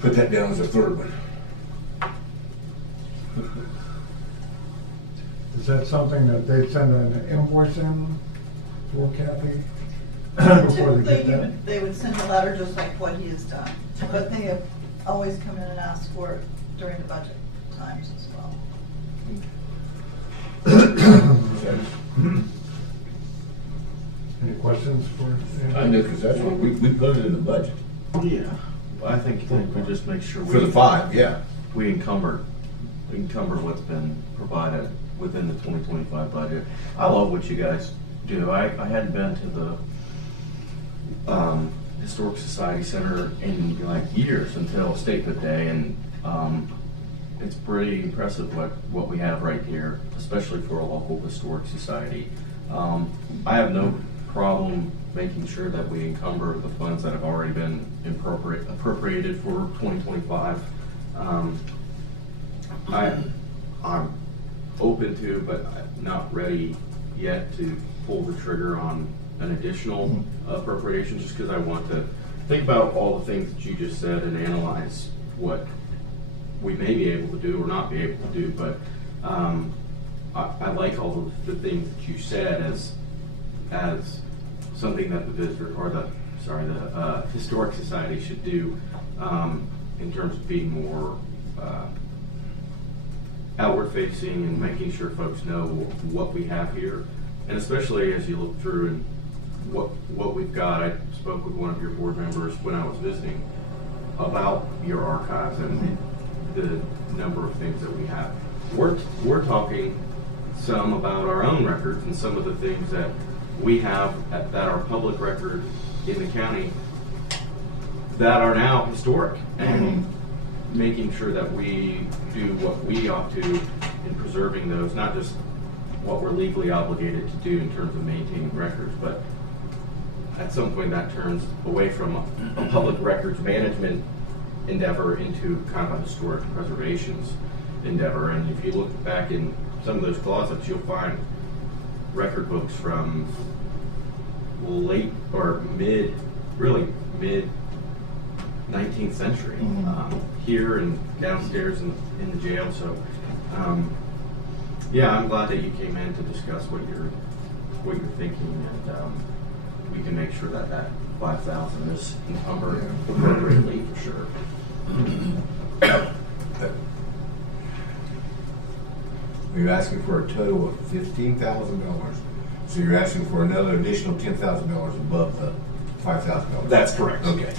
Put that down as a third one. Is that something that they send an invoice in for Kathy? Before they get that? They would send a letter just like what he has done, but they have always come in and asked for it during the budget times as well. Any questions for? I do, because that's what we put it in the budget. Yeah, I think we just make sure For the 5, yeah. we encumber what's been provided within the 2025 budget. I love what you guys do. I hadn't been to the Historic Society Center in like years until Statehood Day, and it's pretty impressive what we have right here, especially for a local historic society. I have no problem making sure that we encumber the funds that have already been appropriated for 2025. I'm open to, but not ready yet to pull the trigger on an additional appropriation, just because I want to think about all the things that you just said and analyze what we may be able to do or not be able to do. But I like all of the things that you said as something that the Historic Society should do in terms of being more outward facing and making sure folks know what we have here. And especially as you look through and what we've got. I spoke with one of your board members when I was visiting about your archives and the number of things that we have. We're talking some about our own records and some of the things that we have that are public record in the county that are now historic, and making sure that we do what we ought to in preserving those, not just what we're legally obligated to do in terms of maintaining records, but at some point that turns away from a public records management endeavor into kind of a historic preservations endeavor. And if you look back in some of those closets, you'll find record books from late or mid 19th century, here and downstairs in the jail. So yeah, I'm glad that you came in to discuss what you're thinking, and we can make sure that that 5,000 is encumbered appropriately for sure. You're asking for a total of $15,000. So you're asking for another additional $10,000 above the $5,000. That's correct. Okay.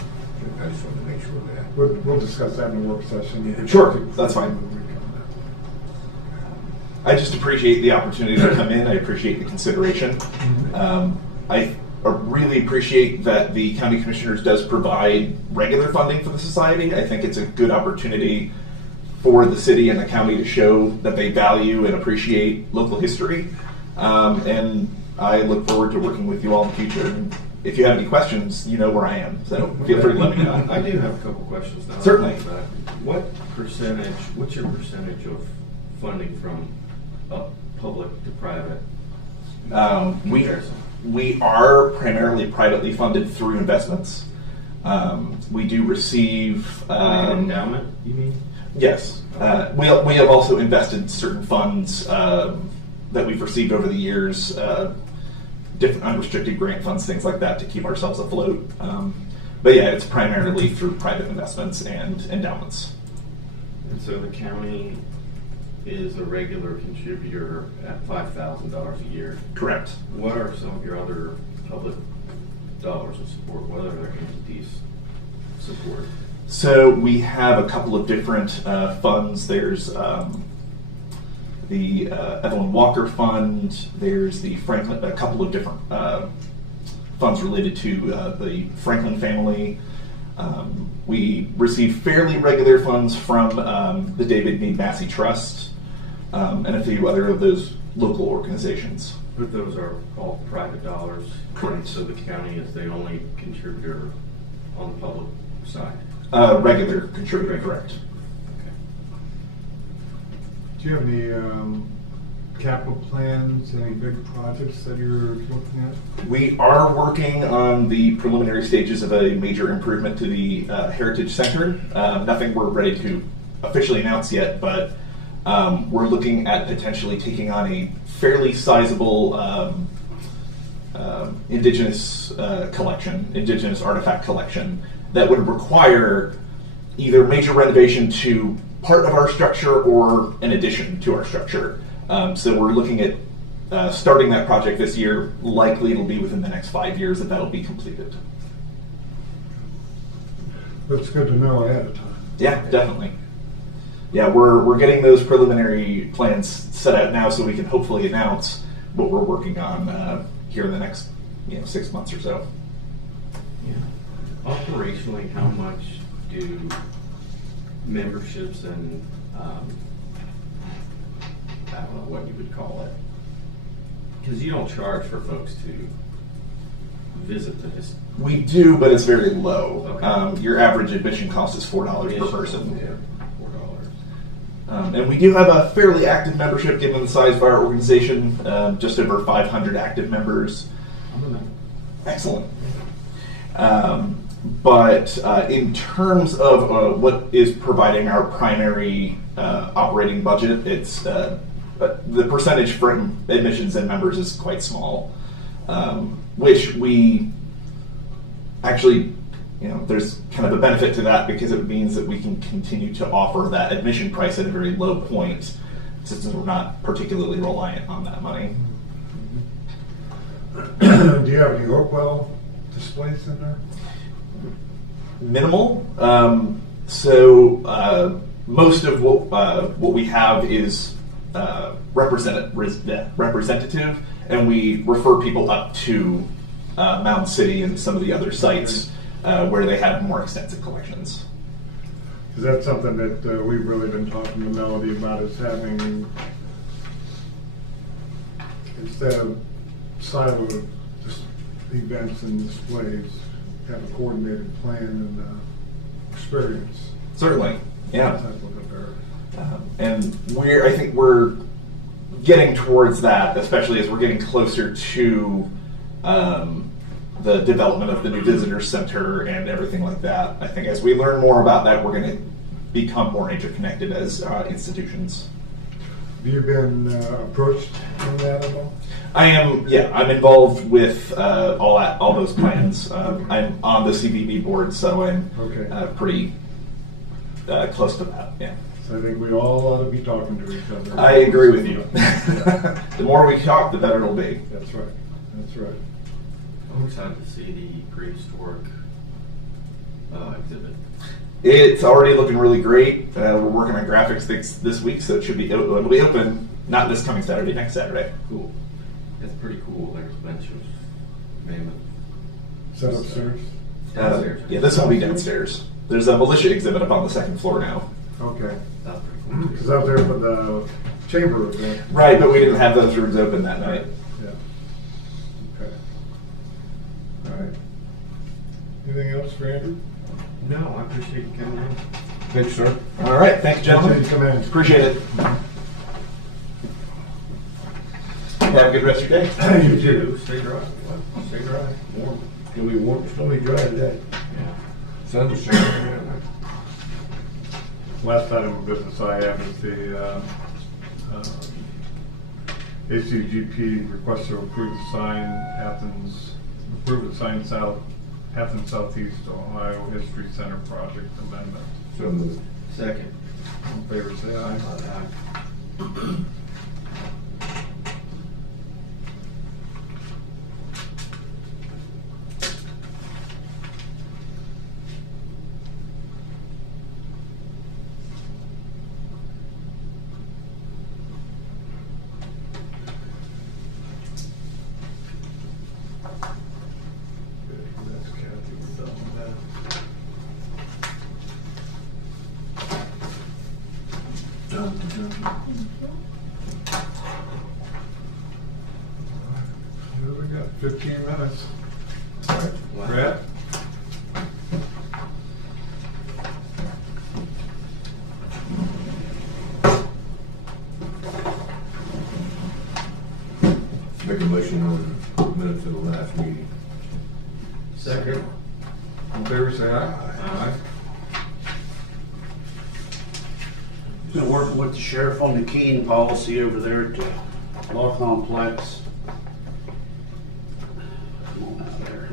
I just wanted to make sure of that. We'll discuss that in the work session. Sure, that's fine. I just appreciate the opportunity to come in. I appreciate the consideration. I really appreciate that the county commissioners does provide regular funding for the society. I think it's a good opportunity for the city and the county to show that they value and appreciate local history. And I look forward to working with you all in the future. And if you have any questions, you know where I am. So feel free to let me know. I do have a couple questions now. Certainly. What's your percentage of funding from public to private? We are primarily privately funded through investments. We do receive endowment, you mean? Yes. We have also invested certain funds that we've received over the years, different unrestricted grant funds, things like that, to keep ourselves afloat. But yeah, it's primarily through private investments and endowments. And so the county is a regular contributor at $5,000 a year. Correct. What are some of your other public dollars of support? What other entities support? So we have a couple of different funds. There's the Evelyn Walker Fund. There's the Franklin, a couple of different funds related to the Franklin family. We receive fairly regular funds from the David Mead Massey Trust and a few other of those local organizations. But those are all private dollars. Correct. So the county is the only contributor on the public side. Regular contributor, correct. Do you have any capital plans, any big projects that you're looking at? We are working on the preliminary stages of a major improvement to the Heritage Center. Nothing we're ready to officially announce yet, but we're looking at potentially taking on a fairly sizable indigenous collection, indigenous artifact collection that would require either major renovation to part of our structure or an addition to our structure. So we're looking at starting that project this year. Likely it'll be within the next 5 years that that'll be completed. It's good to know ahead of time. Yeah, definitely. Yeah, we're getting those preliminary plans set out now so we can hopefully announce what we're working on here in the next 6 months or so. Yeah. Operationally, how much do memberships and I don't know what you would call it, because you don't charge for folks to visit the We do, but it's very low. Okay. Your average admission cost is $4 per person. Yeah, $4. And we do have a fairly active membership given the size of our organization, just over 500 active members. Excellent. But in terms of what is providing our primary operating budget, it's the percentage for admissions and members is quite small, which we actually, there's kind of a benefit to that because it means that we can continue to offer that admission price at a very low point since we're not particularly reliant on that money. Do you have any Hopewell displays in there? Minimal. So most of what we have is representative, and we refer people up to Mound City and some of the other sites where they have more extensive collections. Is that something that we've really been talking to Melody about, is having, instead of siloed events and displays, have a coordinated plan and experience? Certainly, yeah. Type of affair. And I think we're getting towards that, especially as we're getting closer to the development of the new visitor center and everything like that. I think as we learn more about that, we're going to become more interconnected as institutions. Have you been approached in that at all? I am, yeah. I'm involved with all those plans. I'm on the CVB board, so I'm pretty close to that. Yeah. So I think we all ought to be talking to each other. I agree with you. The more we talk, the better it'll be. That's right. That's right. I'm excited to see the prehistoric exhibit. It's already looking really great. We're working on graphics this week, so it'll be open not this coming Saturday, next Saturday. Cool. It's pretty cool. There's benches, mammoth. Set upstairs? Downstairs. Yeah, this will be downstairs. There's a militia exhibit up on the second floor now. Okay. That's pretty cool. Because out there for the chamber event. Right, but we didn't have those rooms open that night. Yeah. Okay. All right. Anything else for Andrew? No, I appreciate you coming in. Thanks, sir. All right, thanks, gentlemen. Come in. Appreciate it. Have a good rest of your day. You too. Stay dry. Stay dry. Warm. It's gonna be warm, it's gonna be dry today. Yeah. Sun's just shining. Last item of business I have is the ACGP request to approve the sign Athens Southeast Ohio History Center project amendment. So moved. Second. All in favor, say aye. Aye. We got 15 minutes. Right. Brett? Make a motion on minutes of the last meeting. Second. All in favor, say aye. Aye. Been working with the sheriff on the keying policy over there at the law complex. Come on out there.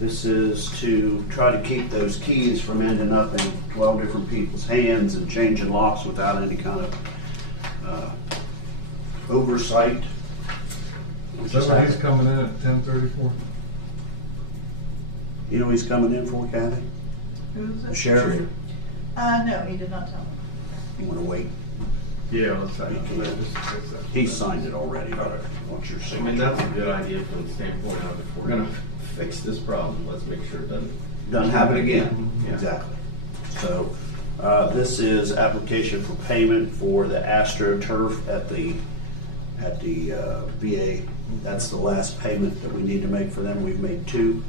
This is to try to keep those keys from ending up in 12 different people's hands and changing locks without any kind of oversight. Is that why he's coming in at 10:34? You know who he's coming in for, Kathy? Who's The it? sheriff? No, he did not tell me. You wanna wait? Yeah, let's say. He signed it already, but what's your I signature? mean, that's a good idea from the standpoint of if we're gonna fix this problem, let's make sure it doesn't. Doesn't happen again. Yeah. Exactly. So, this is application for payment for the AstroTurf at the VA. That's the last payment that we need to make for them. We've made 2.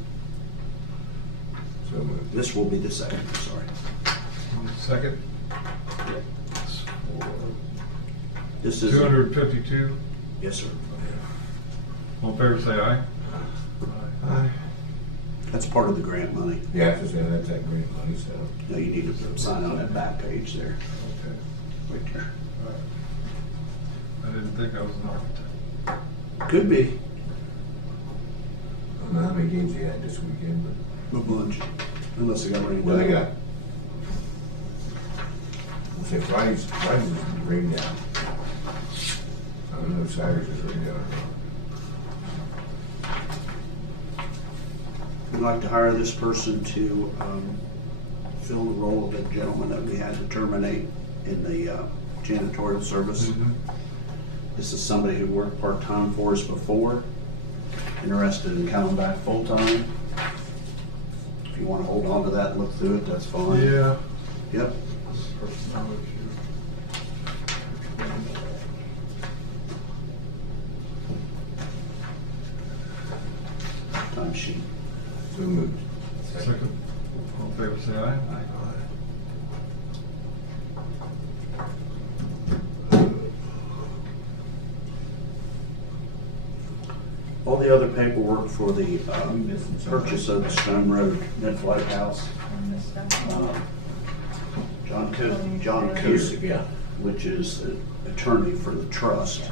So moved. This will be the second, sorry. Second, This is, 252. yes, sir. All in favor, say aye. Aye. That's part of the grant money. Yeah, I was just saying, that's that green money stuff. Now you need to sign on that back page there, Okay. right there. I didn't think I was an architect. Could be I don't know how many games they had this weekend, a bunch, unless they got rained but what they out. got? We'll say Friday's is rained down. I don't know if Saturday's is rained down or We'd like to hire this person to fill the role of the gentleman that we had to terminate in the janitorial service. This is somebody who worked part-time for us before, interested in coming back full-time. If you want to hold on to that and look through it, that's fine. Yeah. Yep. Personnel issue. Time sheet. so moved. Second. All in favor, say aye. All the other paperwork for the missing something. purchase of the Stone Road Mid-Flight House, I missed that. John Cusick, which is the attorney for the trust,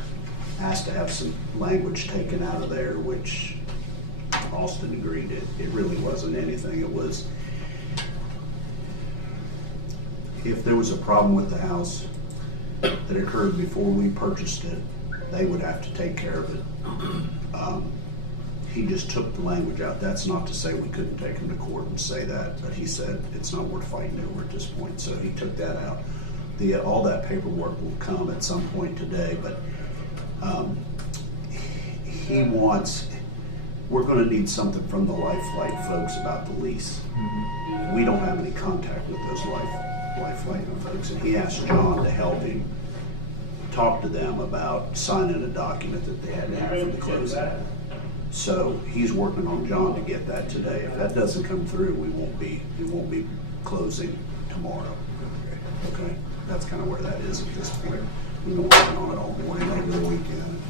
asked to have some language taken out of there, which Austin agreed it really wasn't anything. It was, if there was a problem with the house that occurred before we purchased it, they would have to take care of it. He just took the language out. That's not to say we couldn't take him to court and say that, but he said it's not worth fighting over at this point, so he took that out. All that paperwork will come at some point today, but he wants, we're gonna need something from the Lifeline folks about the lease. We don't have any contact with those Lifeline folks, and he asked John to help him talk to them about signing a document that they had to have for the closing. So he's working on John to get that today. If that doesn't come through, we won't be closing tomorrow. Okay, that's kind of where that is at this point. We've been working on it all morning, over the weekend.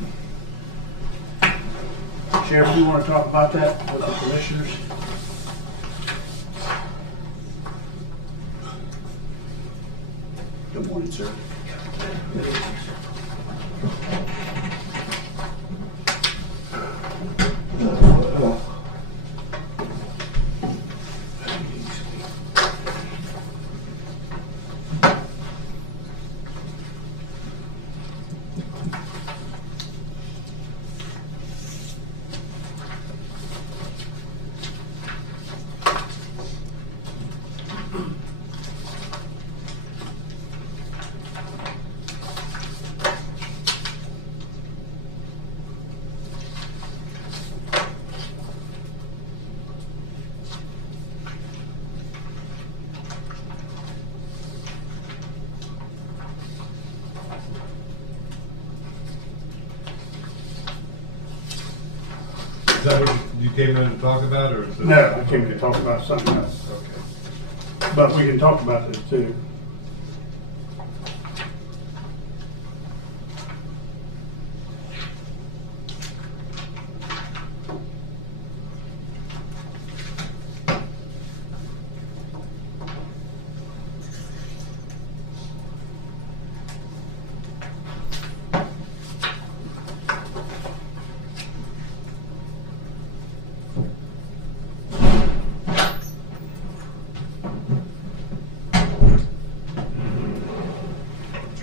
Sheriff, you want to talk about that with the commissioners? Good morning, sir. Is that what you came in to talk about, or is it? No, I came to talk about something else, Okay. but we can talk about this too.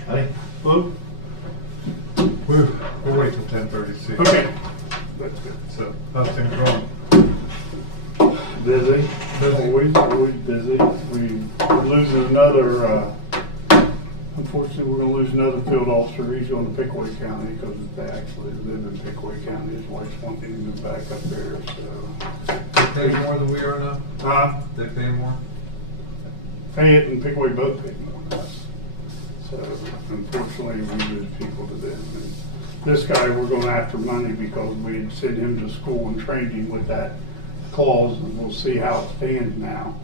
Howdy. Hello? We'll wait till 10:30, see. Okay. That's good. So, how's things going? Busy, always busy. We're losing another, unfortunately, we're gonna lose another field officer. He's going to Pickaway County because they actually live in Pickaway County. His wife's wanting to move back up there, so. They pay more than we are now? They pay more? Fayette and Pickaway both pay more than us. So unfortunately, we lose people to them. And this guy, we're going after money because we had sent him to school and trained him with that clause, and we'll see how it stands now.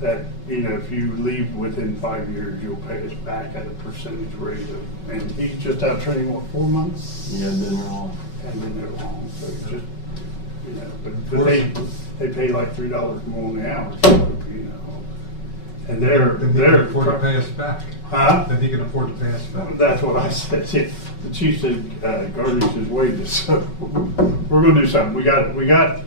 That, you know, if you leave within 5 years, you'll pay us back at a percentage rate of, and he's just out training, what, 4 months? Yeah, been there long. And been there long, so it's just, you know, but they pay like $3 more on the hour, so, you know. And Then he can afford to pay us back. Huh? Then he can afford to pay us back. That's what I said. The chief said, garnish his wages, so we're gonna do something. We got,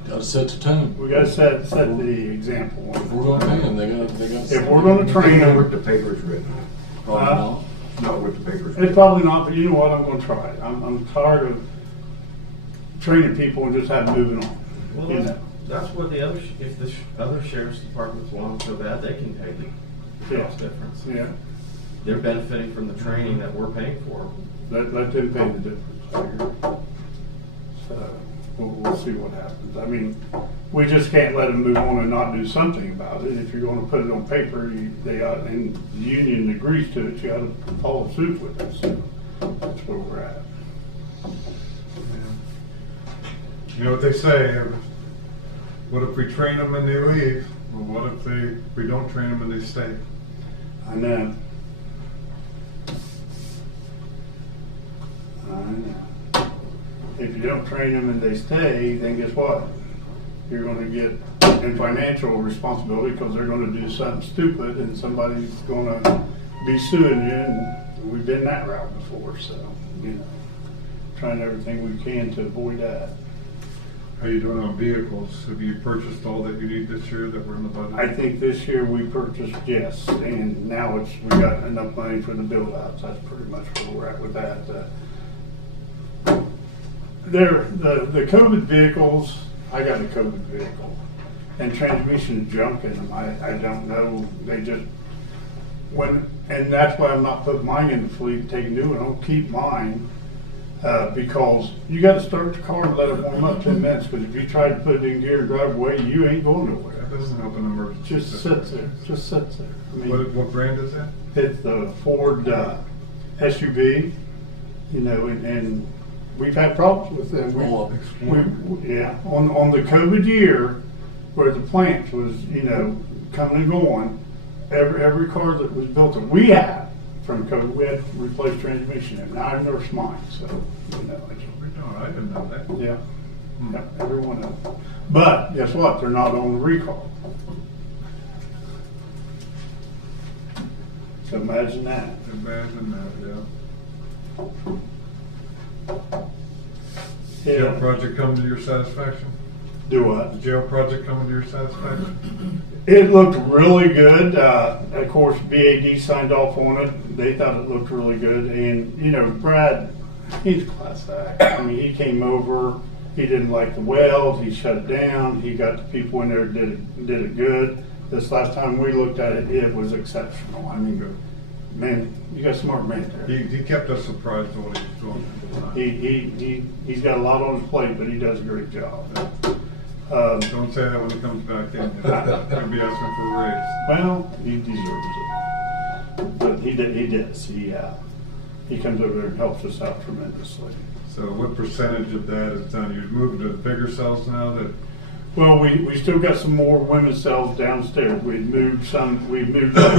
Gotta set the tone. we gotta set the example. If we're gonna pay them, they gotta. If we're gonna train Not them, what the paper's written. Probably not. Not what the paper's it's written. probably not, but you know what, I'm gonna try it. I'm tired of training people and just have them moving on. Well, You that's, know? that's what the other, if the other sheriff's departments want them so bad, they can pay the cost difference. Yeah, They're benefiting from the training that we're paying for. let them pay the difference. I agree. So, we'll see what happens. I mean, we just can't let them move on and not do something about it. If you're gonna put it on paper, and the union agrees to it, you gotta follow suit with it. So that's where we're at. You know what they say, what if we train them and they leave? Well, what if we don't train them and they stay? I know. I know. If you don't train them and they stay, then guess what? You're gonna get in financial responsibility because they're gonna do something stupid and somebody's gonna be suing you, and we've been that route before, so, you know, trying everything we can to avoid that. How you doing on vehicles? Have you purchased all that you need this year that were in the budget? I think this year we purchased, yes, and now we got enough money for the build outs. That's pretty much where we're at with that. The COVID vehicles, I got a COVID vehicle, and transmission junk in them. I don't know, they just, and that's why I'm not putting mine in the fleet, taking new one. I don't keep mine. Because you gotta start the car and let it warm up 10 minutes, because if you try to put it in gear and drive away, you ain't going nowhere. That doesn't help an emergency. Just sits there, just sits there. I mean, What brand is that? it's the Ford SUV, you know, and we've had problems with them. Yeah, on the COVID year, where the plant was, you know, coming and going, every car that was built that we had from COVID, we had to replace transmission in. Now I've nursed mine, so, you know, I didn't know that. yeah, yeah, every one of them. But guess what? They're not on the recall. So imagine that. Imagine that, yeah. Yeah. Jail project coming to your satisfaction? Do what? The jail project coming to your satisfaction? It looked really good. Of course, BAD signed off on it. They thought it looked really good. And, you know, Brad, he's class act. I mean, he came over, he didn't like the weld, he shut it down, he got the people in there, did it good. This last time we looked at it, it was exceptional. I mean, man, you got a smart man there. He kept us surprised at what he was doing. He's got a lot on his plate, but he does a great job. Don't say that when he comes back in. He'll be asking for a raise. Well, he deserves it. But he does. He comes over there and helps us out tremendously. So what percentage of that is done? You've moved to bigger cells now that, Well, we still got some more women's cells downstairs. We moved like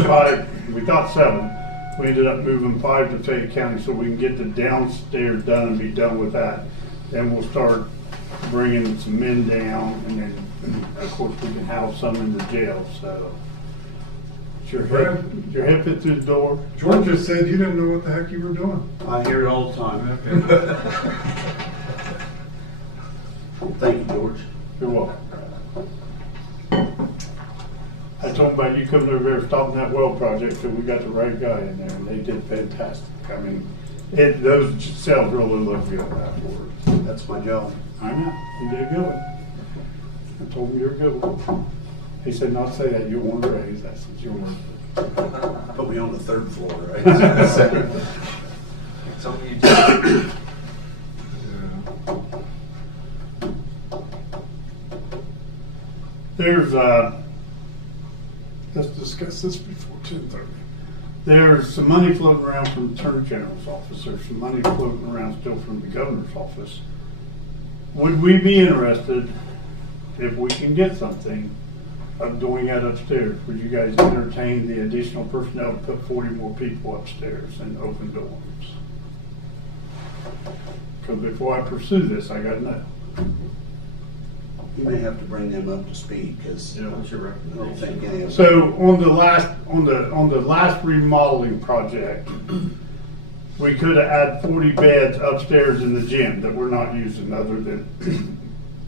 5, we thought 7. We ended up moving 5 to Fayette County so we can get the downstairs done and be done with that. Then we'll start bringing some men down, and then, of course, we can house some in the jail, so. Did your head fit through the door? George just said you didn't know what the heck you were doing. I hear it all the time. Okay. Thank you, George. You're welcome. I told them about you coming over there stopping that well project, so we got the right guy in there, and they did fantastic. I mean, those cells really look good afterwards. That's my job. I know, you did a good one. I told him you're a good one. He said, not say that, you want a raise. I said, you want a Put me on the 3rd floor, right? It's only you do. There's, let's discuss this before 10:30. There's some money floating around from the Attorney General's office. There's some money floating around still from the Governor's office. Would we be interested, if we can get something, of doing that upstairs? Would you guys entertain the additional personnel to put 40 more people upstairs and open doors? Because before I pursue this, I gotta know. You may have to bring them up to speed, because I What's your don't recommendation? think any of them. So on the last remodeling project, we could have had 40 beds upstairs in the gym that we're not using, other than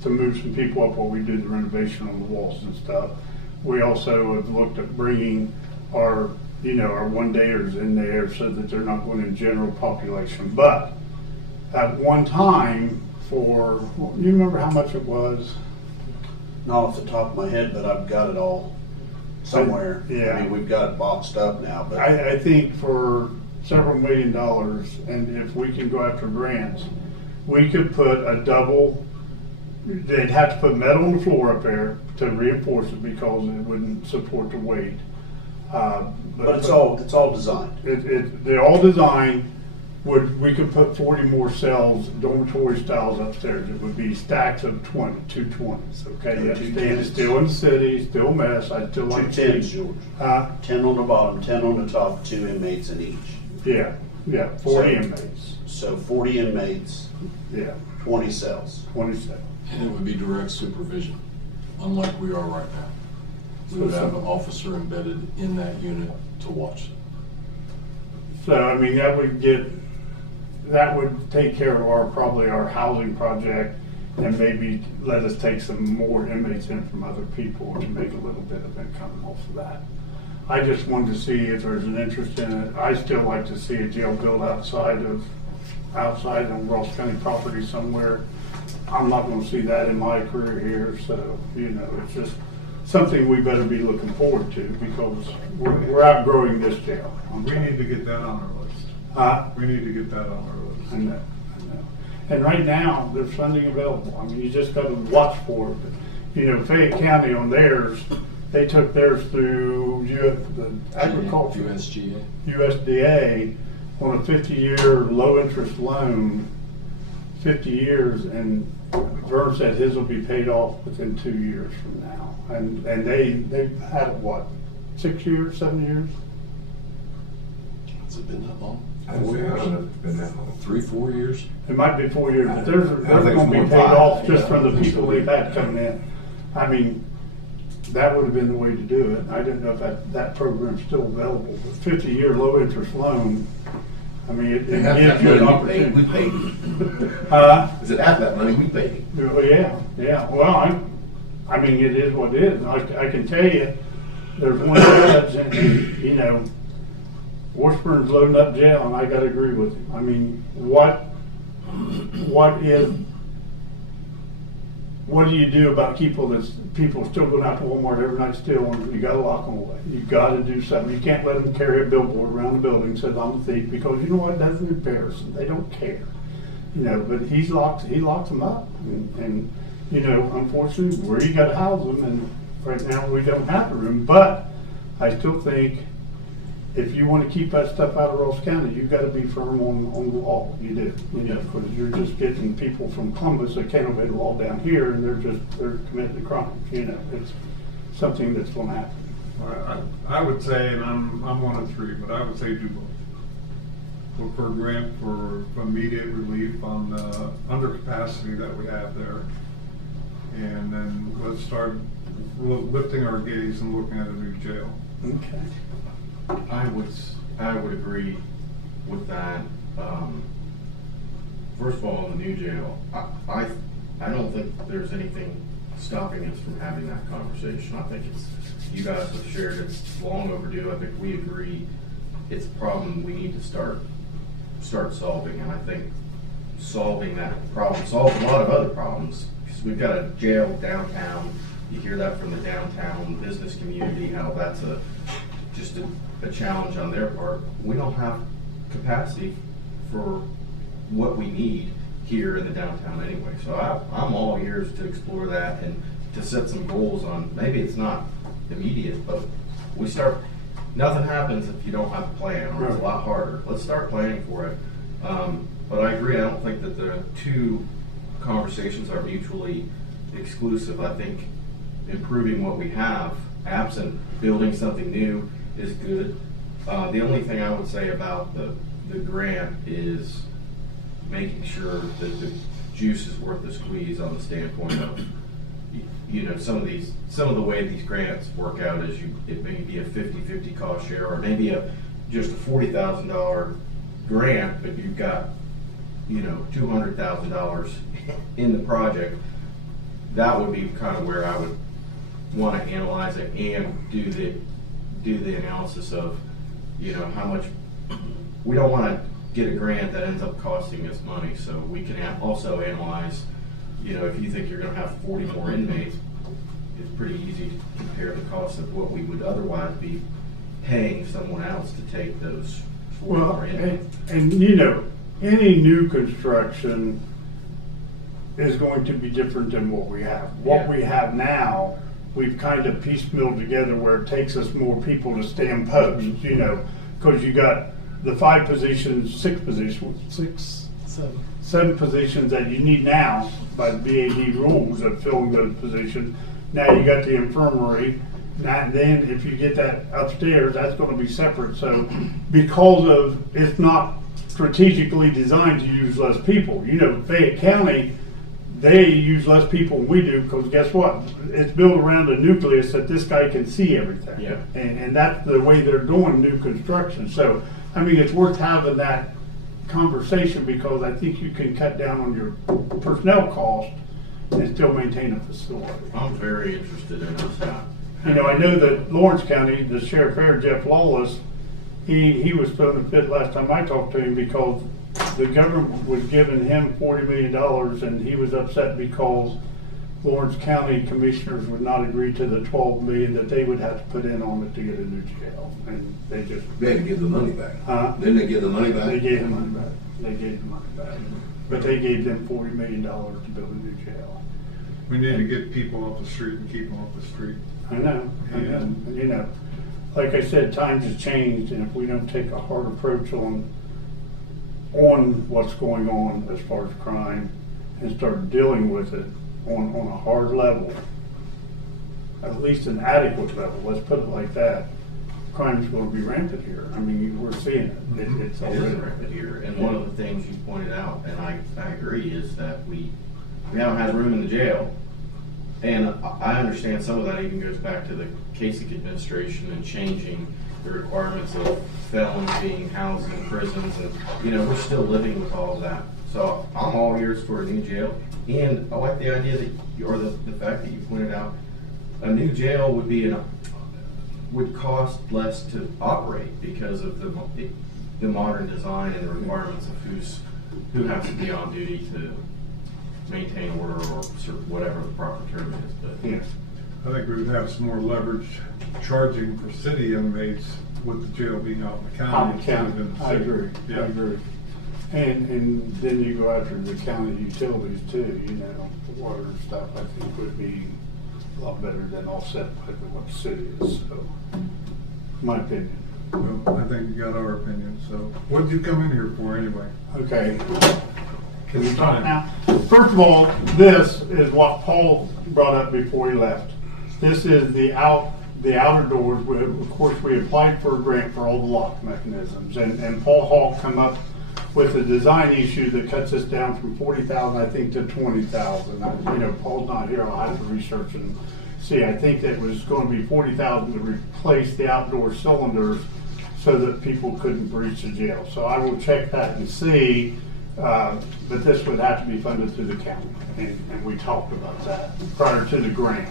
to move some people up while we do the renovation on the walls and stuff. We also have looked at bringing our one-dayers in there so that they're not going in general population. But at one time, you remember how much it was? Not off the top of my head, but I've got it all somewhere. Yeah. I mean, we've got it boxed up now, but I think for several $1 million, and if we can go after grants, we could put a double, they'd have to put metal on the floor up there to reinforce it because it wouldn't support the weight. but it's all designed. They're all designed. We could put 40 more cells, dormitory styles upstairs. It would be stacks of 220s, okay? Yeah, Yes, 210s. still in the city, still mess. I still like 2 to 10s, see. George. 10 on the bottom, 10 on the top, 2 inmates in each. Yeah, 40 So- inmates. So 40 inmates, Yeah, 20 cells. 27. And it would be direct supervision, unlike we are right now. We would have an officer embedded in that unit to watch it. So, I mean, that would take care of probably our housing project, and maybe let us take some more inmates in from other people to make a little bit of income off of that. I just wanted to see if there's an interest in it. I still like to see a jail built outside on Ross County property somewhere. I'm not gonna see that in my career here, so, it's just something we better be looking forward to, because we're outgrowing this jail. We need to get that on our list. We need to get that on our list. I know. And right now, there's funding available. I mean, you just gotta watch for it. Fayette County on theirs, they took theirs through the agriculture, USDA, on a 50-year low-interest loan, 50 years, and Vern said his will be paid off within 2 years from now. And they've had it, what, 6 years, 7 years? Has it been that long? I don't know if it's been that long. 3-4 years? It might be 4 years, but they're I think gonna it's be more paid 5. off just Yeah, from I the think people so. we've had coming in. I mean, that would have been the way to do it. I didn't know if that program's still available. But 50-year low-interest loan, I mean, it And half gives that you an money we opportunity. paid. Is it half that money we paid? Well, yeah. Well, I mean, it is what it is. I can tell you, there's one judge, and Washburn's loading up jail, and I gotta agree with him. I mean, what do you do about people still going out to Walmart every night still, and you gotta lock them away? You gotta do something. You can't let them carry a billboard around the building that says I'm a thief, because you know what, that's an embarrassment. They don't care. But he locks them up, and unfortunately, where you gotta house them, and right now we don't have the room, but I still think if you wanna keep that stuff out of Ross County, you gotta be firm on the law, you do, you know, because you're just getting people from Columbus that can't obey the law down here, and they're committing crimes, you know, it's something that's gonna happen. I would say, and I'm one of three, but I would say do both. Look for a grant for immediate relief on the undercapacity that we have there. And then let's start lifting our gaze and looking at a new jail. Okay. I would agree with that. First of all, in the new jail, I don't think there's anything stopping us from having that conversation. I think you guys have shared it's long overdue. I think we agree it's a problem we need to start solving, and I think solving that problem solves a lot of other problems, because we've got a jail downtown. You hear that from the downtown business community, how that's just a challenge on their part. We don't have capacity for what we need here in the downtown anyway. So I'm all ears to explore that and to set some goals on, maybe it's not immediate, but nothing happens if you don't have a plan, or it's a lot harder. Let's start planning for it. But I agree, I don't think that the two conversations are mutually exclusive. I think improving what we have, absent building something new, is good. The only thing I would say about the grant is making sure that the juice is worth the squeeze on the standpoint of, you know, some of the way these grants work out is it may be a 50-50 cost share, or maybe just a $40,000 grant, but you've got, you know, $200,000 in the project. That would be kind of where I would want to analyze it and do the analysis of, you know, how much. We don't want to get a grant that ends up costing us money, so we can also analyze, you know, if you think you're going to have 40 more inmates, it's pretty easy to compare the cost of what we would otherwise be paying someone else to take those 40 more inmates. And you know, any new construction is going to be different than what we have. What we have now, we've kind of piecemealed together where it takes us more people to stand posts, you know, because you got the 7 positions that you need now by the BAD rules of filling those positions. Now you got the infirmary. Now, then if you get that upstairs, that's going to be separate. So because of it's not strategically designed to use less people. You know, Fayette County, they use less people than we do, because guess what? It's built around a nucleus that this guy can see everything. Yeah. And that's the way they're doing new construction. So, I mean, it's worth having that conversation, because I think you can cut down on your personnel cost and still maintain a facility. I'm very interested in this. You know, I know that Lawrence County, the sheriff there, Jeff Lawless, he was throwing a fit last time I talked to him, because the government was giving him $40 million, and he was upset because Lawrence County commissioners would not agree to the $12 million that they would have to put in on it to get a new jail, and they just... They had to give the money back. Huh? Didn't they give the money back? They gave the money back. They gave the money back. But they gave them $40 million to build a new jail. We need to get people off the street and keep them off the street. I know. And, you know, like I said, times have changed, and if we don't take a hard approach on what's going on as far as crime and start dealing with it on a hard level, at least an adequate level, let's put it like that, crime is going to be rampant here. I mean, we're seeing it. It's It is rampant here, and one of the things you pointed out, and I agree, is that we haven't had room in the jail. And I understand some of that even goes back to the Kasich administration and changing the requirements of felons being housed in prisons, and, you know, we're still living with all of that. So I'm all ears for a new jail, and I like the idea that, or the fact that you pointed out, a new jail would cost less to operate because of the modern design and the requirements of who has to be on duty to maintain order, or whatever the proper term is. But yeah. I think we would have some more leverage charging for city inmates with the jail being out in the county. I agree. Yeah. I agree. And then you go after the county utilities too, you know, the water and stuff, I think would be a lot better than offset by what the city is, so, my opinion. Well, I think you got our opinion, so what did you come in here for anyway? Okay. Can we talk now? First of all, this is what Paul brought up before he left. This is the outer doors. Of course, we applied for a grant for all the lock mechanisms, and Paul Hall come up with a design issue that cuts us down from 40,000, I think, to 20,000. You know, Paul's not here. I'll have to research and see. I think that was going to be 40,000 to replace the outdoor cylinders so that people couldn't breach the jail. So I will check that and see. But this would have to be funded through the county, and we talked about that prior to the grant.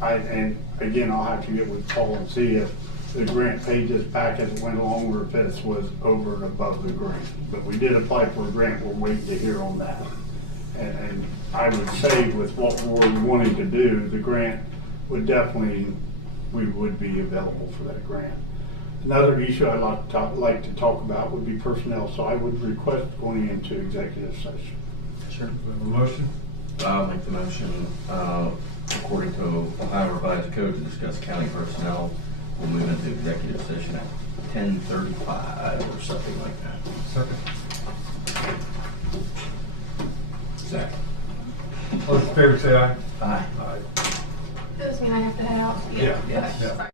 And again, I'll have to get with Paul and see if the grant paid this back as it went along, or if this was over and above the grant. But we did apply for a grant. We're waiting to hear on that. And I would say with what we're wanting to do, the grant would definitely, we would be available for that grant. Another issue I'd like to talk about would be personnel, so I would request going into executive session. Sure. Do we have a motion? I'll make the motion, according to Ohio Revised Code, to discuss county personnel. We'll move into executive session at 10:35 or something like that. Second. Second. All those in favor say aye. Aye. Aye. Does this mean I have to head out? Yeah. Yes. Yeah.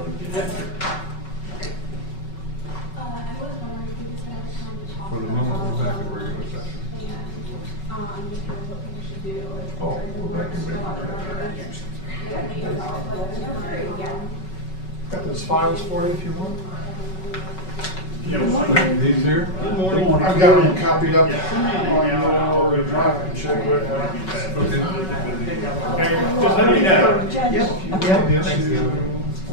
load get in there. For the moment, we're back at regular session. Oh, we're back in Got those files for you if you want. These here? Good morning. I've got them copied up on the drive and show you what. Just let me know.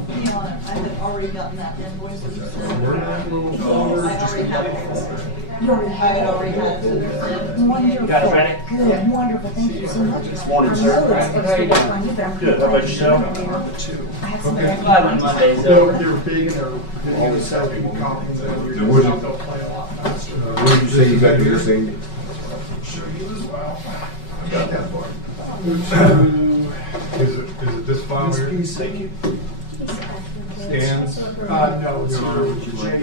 You know, I had already gotten that invoice that you sent. I already had it. I had already had it. You got it ready? Good, wonderful, thank you so much. Morning, sir. Good, how about yourself? I had some. Glad when Monday's They're over. big and they're getting selling copies of There was a- they'll play a lot faster. Where did you say you got your thing? Show you as well. I got that part. Is it this file here? Thank you. Scans? No, it's J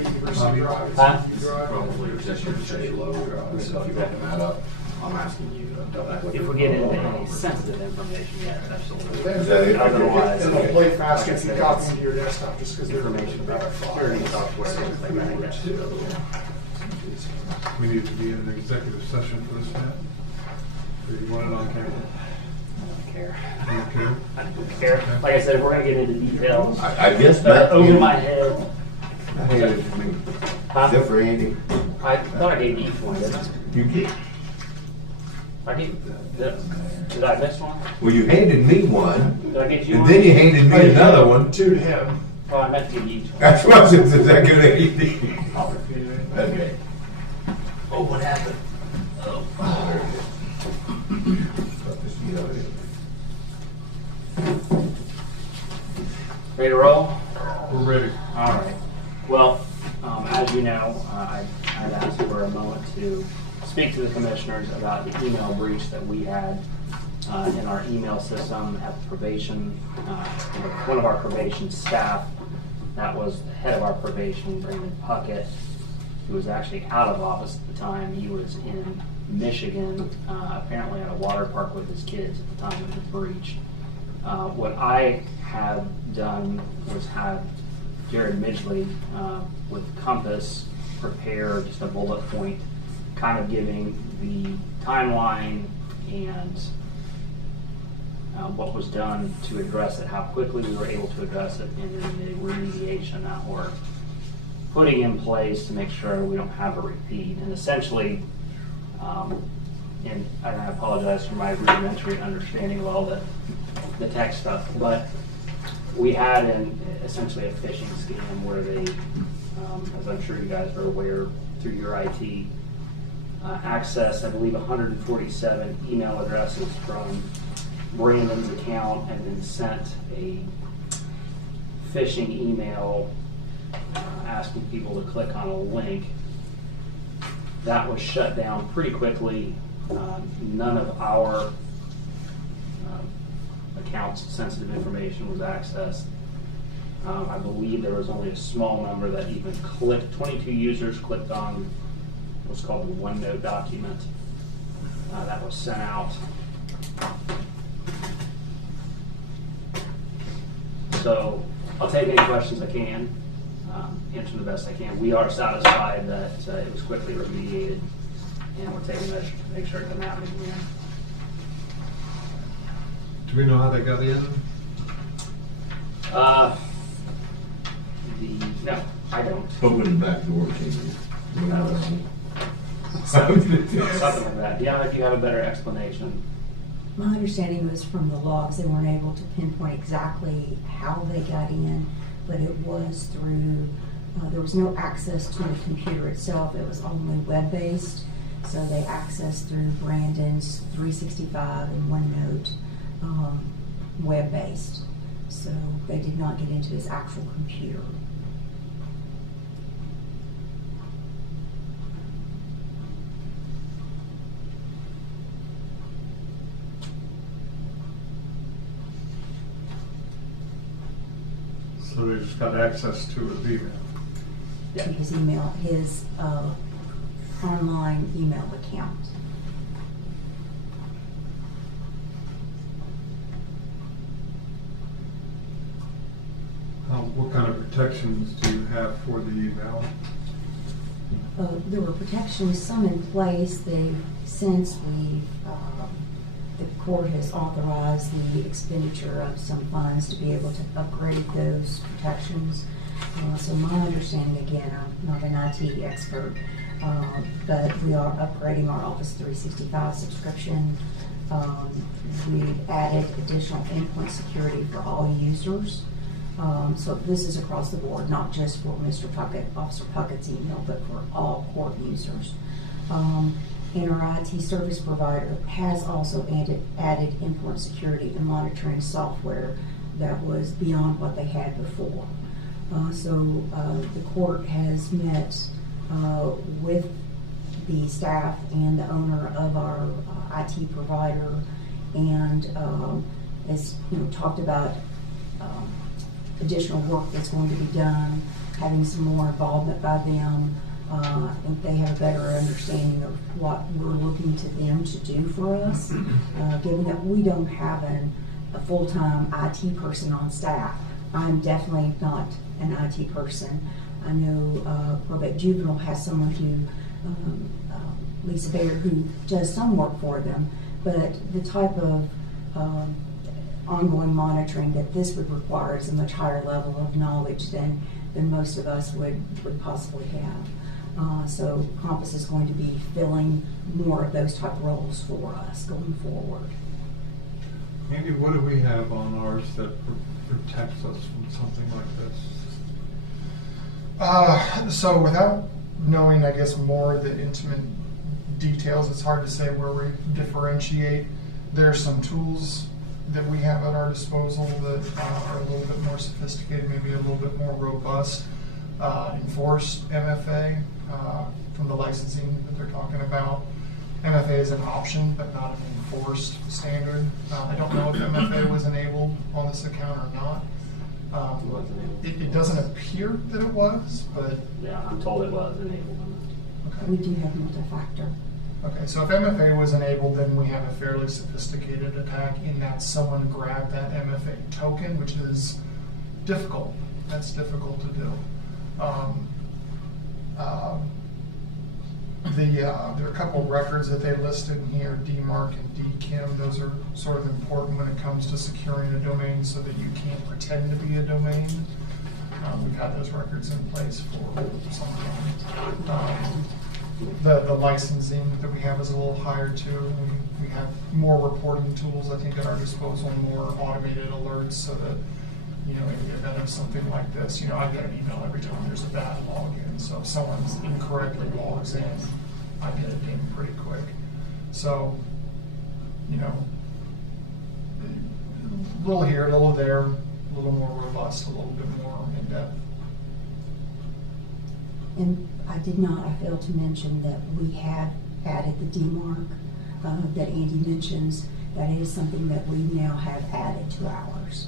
University Drive. Huh? Probably recession stay low, so if you're looking that up, I'm asking you to. If we get into any sensitive information, yes, absolutely. Is that it? Otherwise, It'll play fast, get you copies into your desktop just because they're. information about security software, things like that, yes. We need to be in an executive session for this, Matt? Or you want it on camera? I don't care. You don't care? I don't care. Like I said, if we're gonna get into details, I guess Matt. over my head, I handed it to me. Huh? Except for Andy. I thought I gave you each one, didn't I? You did. I gave, did I miss one? Well, you handed me one, Did I give you and one? then you handed me another one. Two to him. Oh, I meant to give you each one. That's what I said, is that good, Andy? I'll repeat it. Okay. Oh, what happened? Ready to roll? We're ready. All right. Well, as you know, I've asked for a moment to speak to the commissioners about the email breach that we had in our email system at the probation, one of our probation staff. That was the head of our probation, Brandon Puckett, who was actually out of office at the time. He was in Michigan, apparently at a water park with his kids at the time of the breach. What I have done was have Jared Midgley with Compass prepare just a bullet point, kind of giving the timeline and what was done to address it, how quickly we were able to address it, and then the remediation that we're putting in place to make sure we don't have a repeat. And essentially, and I apologize for my rudimentary understanding of all the tech stuff, but we had essentially a phishing scam where they, as I'm sure you guys are aware through your IT, accessed, I believe, 147 email addresses from Brandon's account and then sent a phishing email asking people to click on a link. That was shut down pretty quickly. None of our accounts' sensitive information was accessed. I believe there was only a small number that even clicked, 22 users clicked on what's called the OneNote document that was sent out. So I'll take any questions I can, answer the best I can. We are satisfied that it was quickly remediated, and we're taking measures to make sure it doesn't happen again. Do we know how they got in? No, I don't. Open the back door, can you? Something like that. Yeah, if you have a better explanation. My understanding was from the logs, they weren't able to pinpoint exactly how they got in, but it was through, there was no access to the computer itself, it was only web-based. So they accessed through Brandon's 365 and OneNote, web-based. So they did not get into his actual computer. So they just got access to his email. To his email, his online email account. How What kind of protections do you have for the eval? There were protections, some in place. Since the court has authorized the expenditure of some funds to be able to upgrade those protections. So my understanding, again, I'm not an IT expert, but we are upgrading our Office 365 subscription. We've added additional endpoint security for all users. So this is across the board, not just for Mr. Puckett, Officer Puckett's email, but for all court users. And our IT service provider has also added endpoint security and monitoring software that was beyond what they had before. So the court has met with the staff and the owner of our IT provider, and has talked about additional work that's going to be done, having some more involvement by them. I think they have a better understanding of what we're looking to them to do for us, given that we don't have a full-time IT person on staff. I'm definitely not an IT person. I know Probate Juvenile has someone who, Lisa Bayer, who does some work for them, but the type of ongoing monitoring that this would require is a much higher level of knowledge than most of us would possibly have. So Compass is going to be filling more of those type roles for us going forward. Andy, what do we have on ours that protects us from something like this? So without knowing, I guess, more of the intimate details, it's hard to say where we differentiate. There are some tools that we have at our disposal that are a little bit more sophisticated, maybe a little bit more robust. Enforced MFA from the licensing that they're talking about. MFA is an option, but not an enforced standard. I don't know if MFA was enabled on this account or not. It doesn't appear that it was, but... Yeah, I'm told it was enabled. Okay. We do have multi-factor. Okay, so if MFA was enabled, then we have a fairly sophisticated attack in that someone grabbed that MFA token, which is difficult. That's difficult to do. There are a couple of records that they listed in here, DMARC and DKIM. Those are sort of important when it comes to securing a domain so that you can't pretend to be a domain. We've had those records in place for some time. The licensing that we have is a little higher too. We have more reporting tools, I think, at our disposal, more automated alerts so that, in the event of something like this, I get an email every time there's a bad login. So if someone's incorrectly logs in, I get it ding pretty quick. So, a little here, a little there, a little more robust, a little bit more in depth. And I failed to mention that we have added the DMARC that Andy mentions. That is something that we now have added to ours.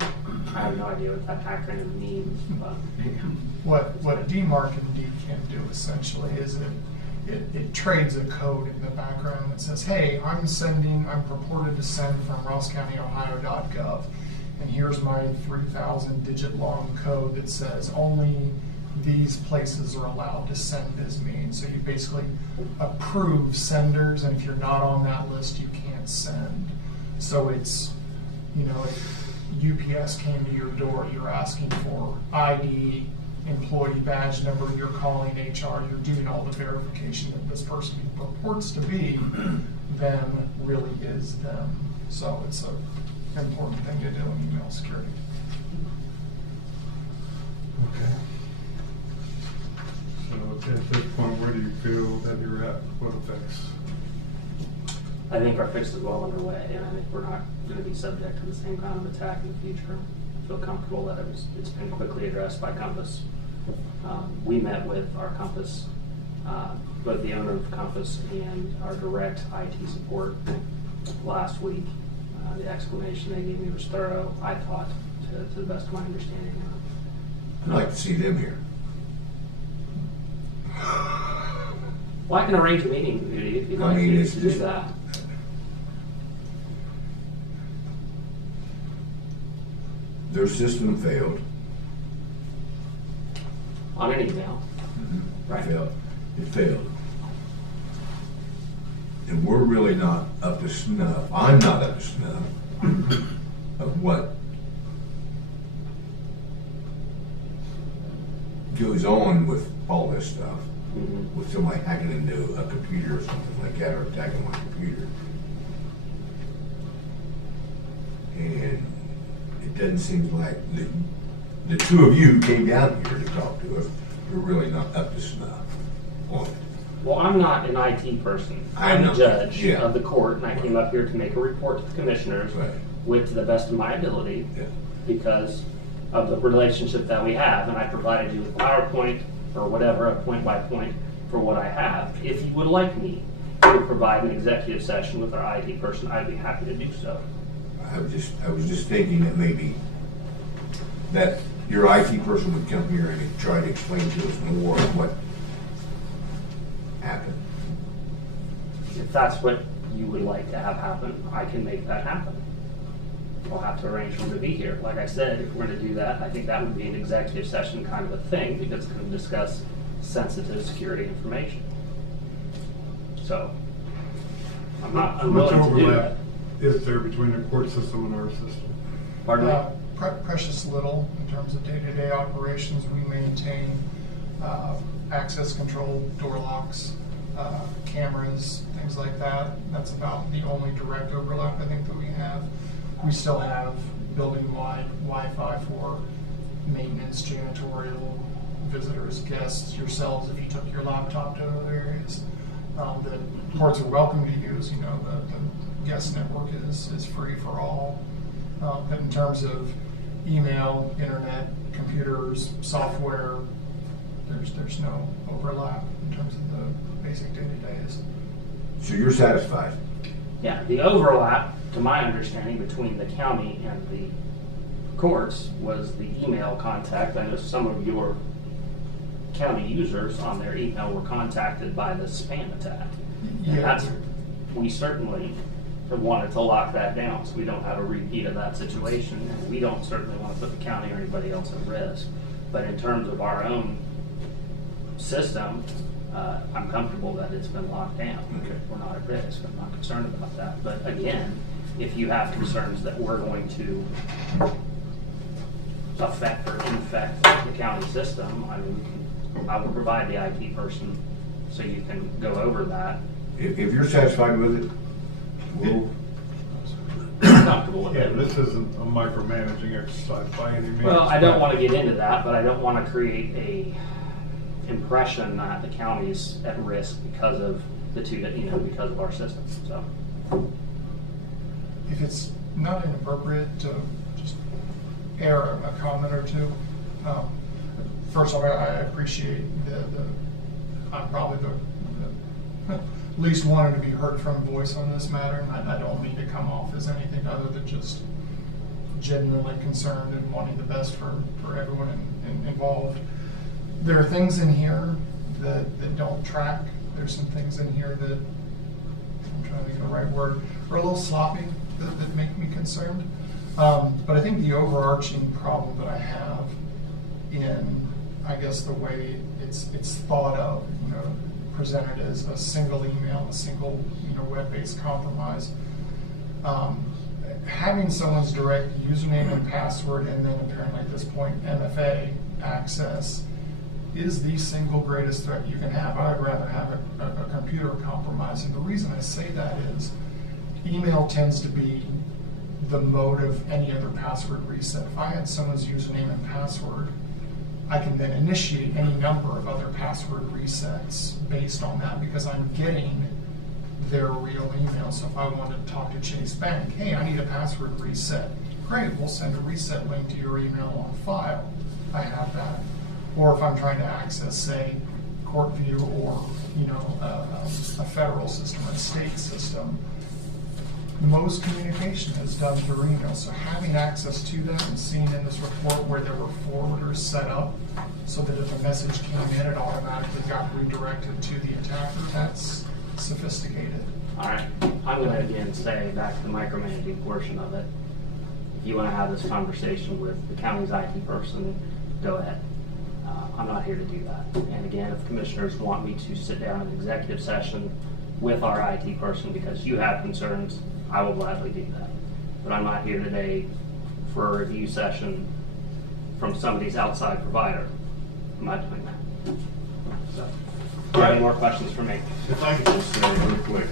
I have no idea what that acronym means, but What DMARC and DKIM do essentially is it trades a code in the background that says, hey, I'm purported to send from rosscountyohio.gov, and here's my 3,000 digit long code that says only these places are allowed to send as means. So you basically approve senders, and if you're not on that list, you can't send. So it's, if UPS came to your door, you're asking for ID, employee badge number, you're calling HR, you're doing all the verification that this person who purports to be them really is them. So it's an important thing to do in email security. Okay. So at this point, where do you feel that you're at with the fix? I think our fix is well underway, and I think we're not going to be subject to the same kind of attack in the future. I feel comfortable that it's been quickly addressed by Compass. We met with our Compass, both the owner of Compass and our direct IT support last week. The explanation they gave me was thorough, I thought, to the best of my understanding. I'd like to see them here. Well, I can arrange a meeting, Judy, if you'd like to do that. their system failed. On an email. Right. It failed. And we're really not up to snuff. I'm not up to snuff of what goes on with all this stuff. With somebody hacking into a computer or something like that, or attacking my computer. And it doesn't seem like the two of you who came down here to talk to us, you're really not up to snuff on it. Well, I'm not an IT person. I I'm know. a judge Yeah. of the court, and I came up here to make a report to the commissioners Right. with to the best of my ability Yeah. because of the relationship that we have, and I provided you with PowerPoint or whatever, a point by point for what I have. If you would like me to provide an executive session with our IT person, I'd be happy to do so. I was just thinking that maybe that your IT person would come here and try to explain to us more of what happened. If that's what you would like to have happen, I can make that happen. We'll have to arrange for him to be here. Like I said, if we're going to do that, I think that would be an executive session kind of a thing because it's going to discuss sensitive security information. So, I'm How much willing to do overlap that. is there between the court system and our system? Pardon me? Precious little in terms of day-to-day operations. We maintain access control, door locks, cameras, things like that. That's about the only direct overlap I think that we have. We still have building-wide Wi-Fi for maintenance, janitorial, visitors, guests, yourselves, if you took your laptop to other areas. The courts are welcome to use, you know, the guest network is free for all. But in terms of email, internet, computers, software, there's no overlap in terms of the basic day-to-days. So you're satisfied? Yeah, the overlap, to my understanding, between the county and the courts was the email contact. I know some of your county users on their email were contacted by the spam attack. And Yeah. we certainly have wanted to lock that down so we don't have a repeat of that situation. And we don't certainly want to put the county or anybody else at risk. But in terms of our own system, I'm comfortable that it's been locked down. Okay. We're not at risk. I'm not concerned about that. But again, if you have concerns that we're going to affect or infect the county system, I mean, I will provide the IT person so you can go over that. If you're satisfied with it, we'll. I'm comfortable with Yeah, it. this isn't a micromanaging exercise by any means. Well, I don't want to get into that, but I don't want to create a impression that the county's at risk because of the two that, because of our system, so. If it's not inappropriate to just air a comment or two, first of all, I appreciate I'm probably the least wanted to be heard from voice on this matter, and I don't mean to come off as anything other than just genuinely concerned and wanting the best for everyone involved. There are things in here that don't track. There's some things in here that, I'm trying to think of the right word, are a little sloppy that make me concerned. But I think the overarching problem that I have in, I guess, the way it's thought of, presented as a single email, a single, web-based compromise. Having someone's direct username and password, and then apparently at this point MFA access, is the single greatest threat you can have. I'd rather have a computer compromised. And the reason I say that is email tends to be the mode of any other password reset. If I had someone's username and password, I can then initiate any number of other password resets based on that because I'm getting their real email. So if I wanted to talk to Chase Bank, hey, I need a password reset. Great, we'll send a reset link to your email on file. I have that. Or if I'm trying to access, say, CourtView or a federal system, a state system, most communication is done through email. So having access to that and seeing in this report where there were forwarders set up so that if a message came in, it automatically got redirected to the attacker, that's sophisticated. All right, I'm going to again say back to the micromanaging portion of it. if you want to have this conversation with the county's IT person, go ahead. I'm not here to do that. And again, if commissioners want me to sit down in an executive session with our IT person because you have concerns, I will gladly do that. But I'm not here today for a review session from somebody's outside provider. I'm not doing that. So, do you have any more questions for me? If I could just say real quick,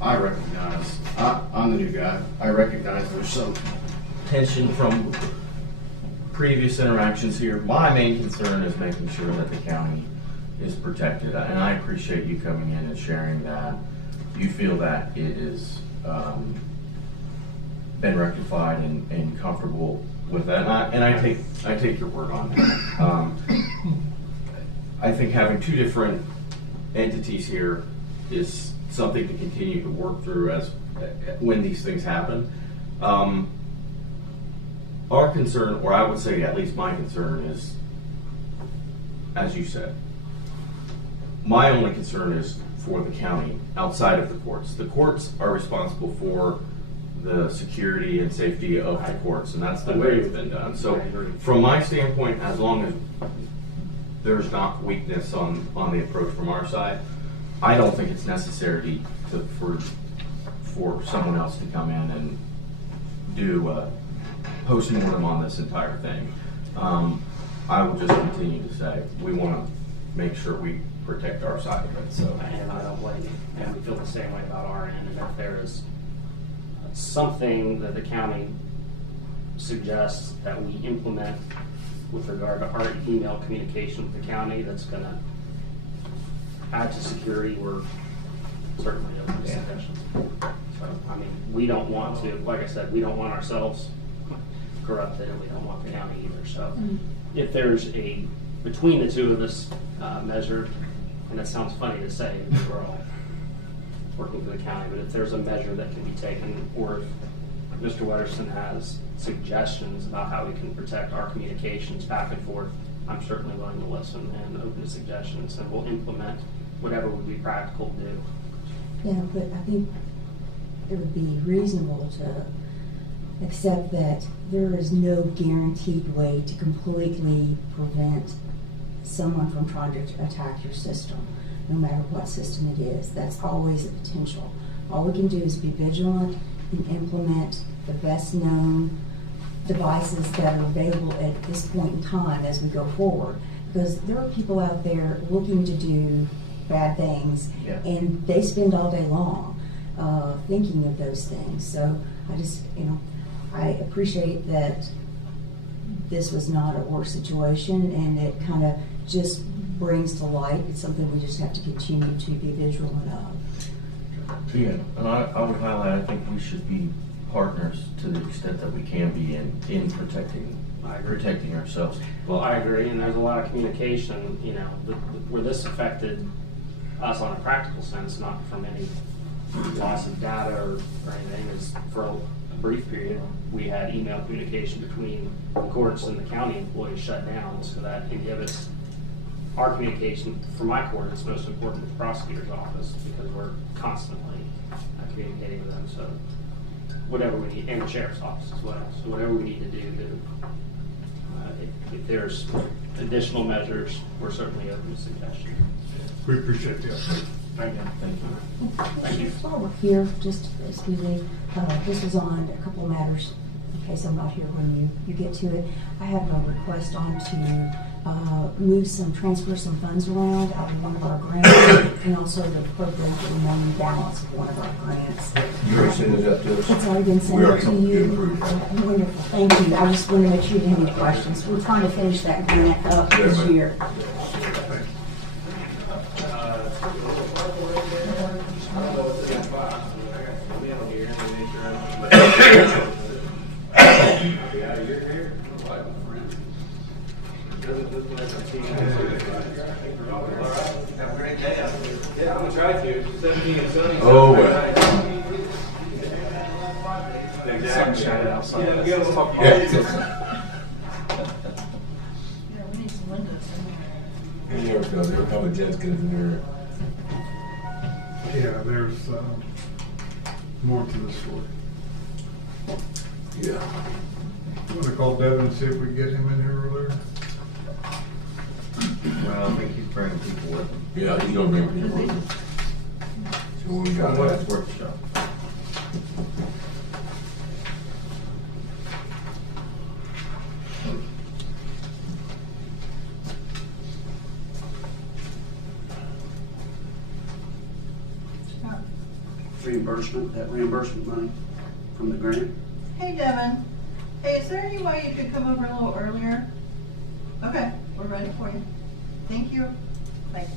I recognize, I'm the new guy, I recognize there's some tension from previous interactions here. My main concern is making sure that the county is protected, and I appreciate you coming in and sharing that. You feel that it is been rectified and comfortable with that, and I take your word on that. I think having two different entities here is something to continue to work through as when these things happen. Our concern, or I would say at least my concern, is, as you said, my only concern is for the county outside of the courts. The courts are responsible for the security and safety of the courts, and that's the way it's been done. So from my standpoint, as long as there's not weakness on the approach from our side, I don't think it's necessary for someone else to come in and do post-mortem on this entire thing. I will just continue to say we want to make sure we protect our side of it. So, and I don't blame you. And we feel the same way about our end. And if there is something that the county suggests that we implement with regard to our email communication with the county that's going to add to security, we're certainly open to suggestions. So, I mean, we don't want to, like I said, we don't want ourselves corrupted, and we don't want the county either. So if there's a, between the two of us, measure, and that sounds funny to say because we're all working for the county, but if there's a measure that can be taken, or if Mr. Wetterson has suggestions about how we can protect our communications back and forth, I'm certainly willing to listen and open to suggestions, and we'll implement whatever would be practical to do. Yeah, but I think it would be reasonable to accept that there is no guaranteed way to completely prevent someone from trying to attack your system, no matter what system it is. That's always a potential. All we can do is be vigilant and implement the best known devices that are available at this point in time as we go forward. Because there are people out there looking to do bad things, and they spend all day long thinking of those things. So I just, I appreciate that this was not a worse situation, and it kind of just brings to light. It's something we just have to continue to be vigilant of. yeah, and I would highlight, I think we should be partners to the extent that we can be in protecting ourselves. Well, I agree, and there's a lot of communication, where this affected us on a practical sense, not from any loss of data or anything, is for a brief period, we had email communication between the courts and the county employees shut down, so that inhibits our communication. For my court, it's most important with the prosecutor's office, because we're constantly communicating with them. So whatever we need, and the sheriff's office as well. So whatever we need to do if there's additional measures, we're certainly open to suggestions. We appreciate the update. Thank you. Thank you. While we're here, just excuse me, this was on a couple of matters, in case I'm not here when you get to it. I have a request on to transfer some funds around out of one of our grants, and also to appropriate the remaining balance of one of our grants. You already sent it up to us? It's already been sent up to you. Wonderful, thank you. I just wanted to make sure you didn't have any questions. We're trying to finish that grant up this year. Oh, well. Sunshine outside. Yeah. We need some windows in there. And there were probably Jessica's in there. Yeah, there's more to the story. Yeah. I'm gonna call Devin and see if we can get him in here earlier. Well, I think he's bringing people with him. Yeah, he's gonna bring people in. So we got Well, that. that's worth a shot. Reimbursement, that reimbursement money from the grant. Hey Devin, hey, is there any way you could come over a little earlier? Okay, we're ready for you. Thank you. Thanks.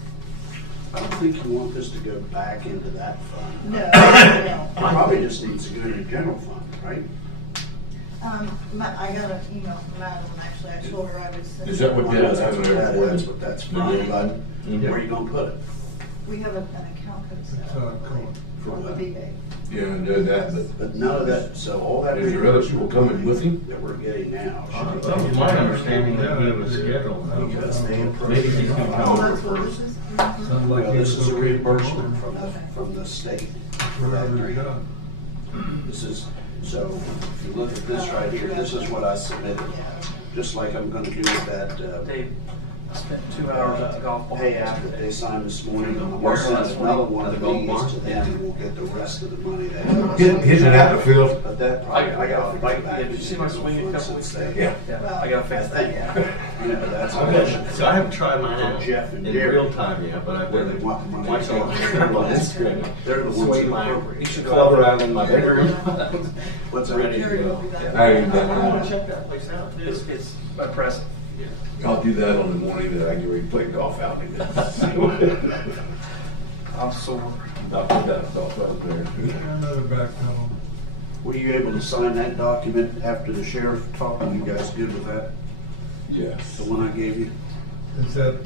I don't think you want this to go back into that fund. No, It probably just needs to go to the general fund, right? I got an email from Madeline, actually, I told her I would send. Is that what Well, Devin that's has what in there that for? is, but that's fine, but where are you gonna put it? We have an account code set It's, up cool. For for the what? VA. Yeah, and do that, but But none of that, so all that. Is there other people coming with him? That we're getting now. That was my understanding that he was scheduled. Because they approved. Maybe he's gonna come Oh, over that's what first. this is? Sounds like Well, he this was is a okay. reimbursement Okay. from the state for Whatever that he grant. got. This is, so if you look at this right here, this is what I submitted, Yeah. just like I'm gonna do with that, They spent 2 hours at the golf ball. pay app that they signed this morning. I'm Where? gonna send another one At of the golf these barn? to them, and we'll get the rest of the money that. Isn't that the field? But that probably, I gotta fight back. Did you see my swing a couple weeks ago? Yeah. Yeah, I gotta fix that, yeah. You know, that's. So I haven't tried mine For out Jeff and in Gary. real time yet, but I've Where been they want the money. watching on Instagram. They're the ones Swing that my appropriate. club around in my bedroom. What's that? Ready to go. I ain't done I wanna that. check that place out. It's impressive. I'll do that on the morning that I get ready to play golf out. I'm sore. I'll put that golf out there. Another back pedal. Were you able to sign that document after the sheriff talked? Are you guys good with that? Yes. The one I gave you? Is that,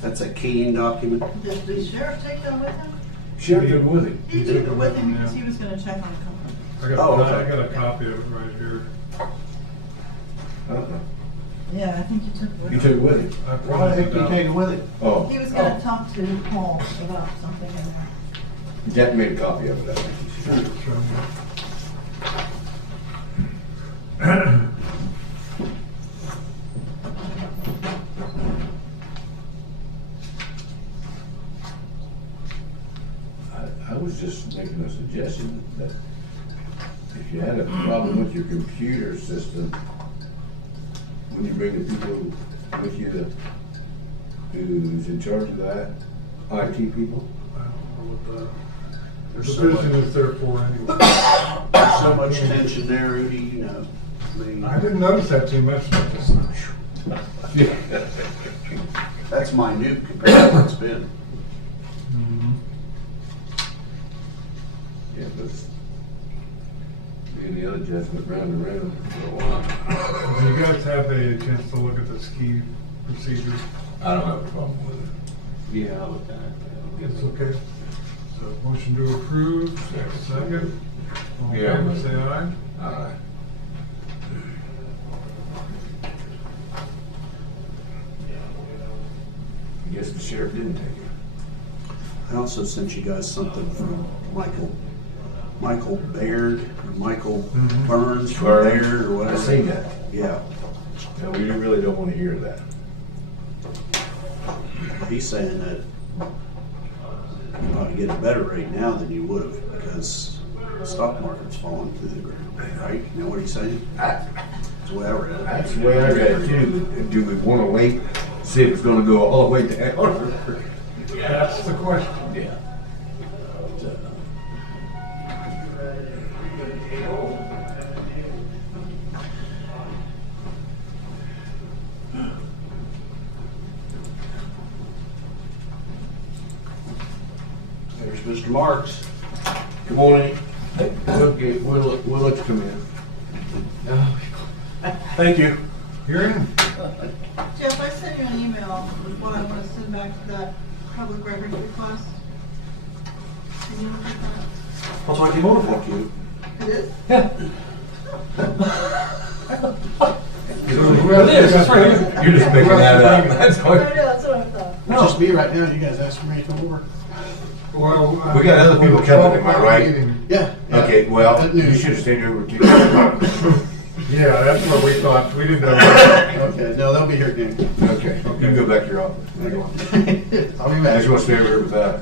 That's a keying document? Did the sheriff take that with him? Sheriff did with him. He took it with him because he was gonna check on the company. I got a copy of it right here. Uh-uh. Yeah, I think he took it with You him. took it with him? I Why the heck printed you it out. take it with him? Oh. He was gonna talk to Paul about something in there. Jack made a copy of it, I think. Show me. I was just making a suggestion that if you had a problem with your computer system, when you bring the people with you who's in charge of that, IT people, I don't know what There's the so division much, is there for anyway. there's so much tension there, Rudy, you know. I mean, I didn't notice that too much, but just, that's minute compared to what it's been. Mhm. yeah, but me and the other Jeff went round and round for a while. Do you guys have a chance to look at the ski procedures? I don't have a problem with it. Yeah, I looked at it. It's okay. So motion to approve, second. All in Yeah. favor, say aye. Aye. I guess the sheriff didn't take it. I also sent you guys something from Michael Baird, or Michael Mhm. Burns from Burns. Baird, or whatever. I seen that. Yeah, No, we really don't want to hear that. he's saying that you ought to get a better rate now than you would have, because the stock market's falling through the ground, right? You know what he's saying? That's the way I read it. That's the way I read it too. Do we want to wait, see if it's going to go all the way down? That's the question. Yeah. There's Mr. Marks. Good morning. We'll let you come in. Thank you. You're in. Jeff, I sent you an email with what I want to send back to that public records request. Can you look at that? I'll talk you more. Thank you. It is? You're just making that up. That's I what. know, that's what I thought. It's just me right now, you guys asking me to come over. Well, We got other people coming, am I right? Yeah. yeah. Okay, well, At you noon. should have stayed over to. Yeah, that's what we thought, we didn't know. Okay, no, they'll be here again. Okay, you can go back to your office. I'll be I back. just want to stay over here with that.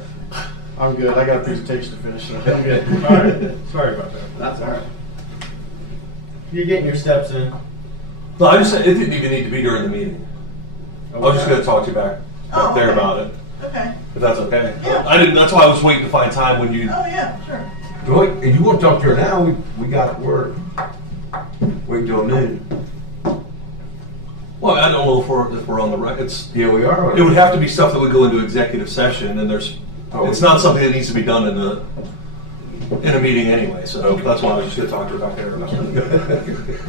I'm good. I got a presentation to finish, so I'm good. All right, sorry about that. That's all right. You're getting your steps in. No, I just said it didn't even need to be during the meeting. I was just going to talk to you back Oh, there okay. about it, Okay. if that's okay. Yeah. I didn't. That's why I was waiting to find time when you. Oh, yeah, sure. Wait, if you want to talk to her now, we got it work. Wait till noon. Well, I don't know if we're on the right. It's. Yeah, we are. It would have to be stuff that would go into executive session, and there's. Oh. It's not something that needs to be done in a meeting anyway. So Okay. that's why I was just going to talk to her back there about it.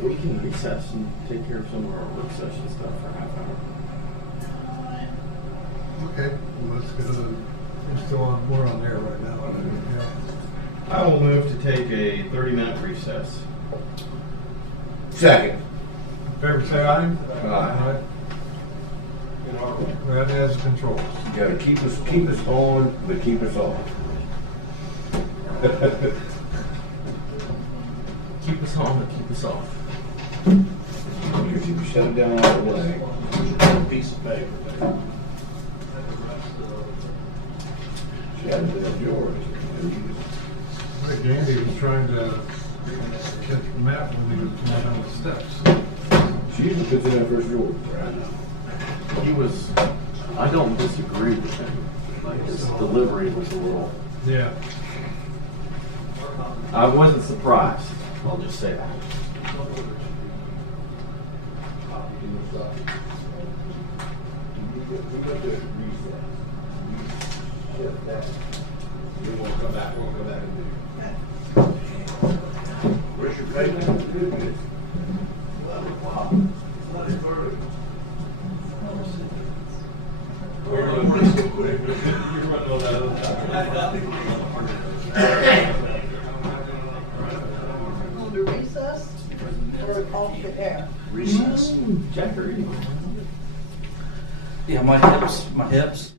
We can recess and take care of some of our work session stuff for a half hour. Okay, well, let's go to, we're on there right now. I will move to take a 30-minute recess. Second. Favor say aye. Aye. That has controls. You gotta keep us on, but keep us off. Keep us on, but keep us off. Because if you shut it down all the way. Piece of paper. Shut it down yours. I think Andy was trying to catch the map when he was coming down the steps. She usually puts it in first drawer. He was, I don't disagree with him. Like, his delivery was a little, Yeah. I wasn't surprised. I'll just say that. Where's your plate? Going to recess or off the air? Recess. Jack, are you? Yeah, my hips.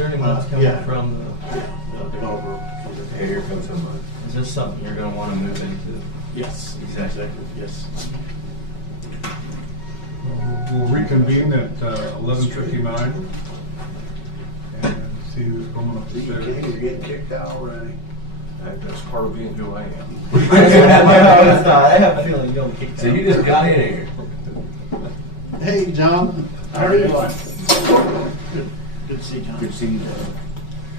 there anyone else coming Yeah. from the, Over. Hey, here comes somebody. is this something you're gonna wanna move into? Yes, Executive. yes. We'll reconvene at 11:59 and see who's coming up the stairs. You're getting kicked out already. That's part of being who I am. I have a feeling you'll kick So you just got in here. Hey, John. How are you? Good to see you, John. Good seeing you.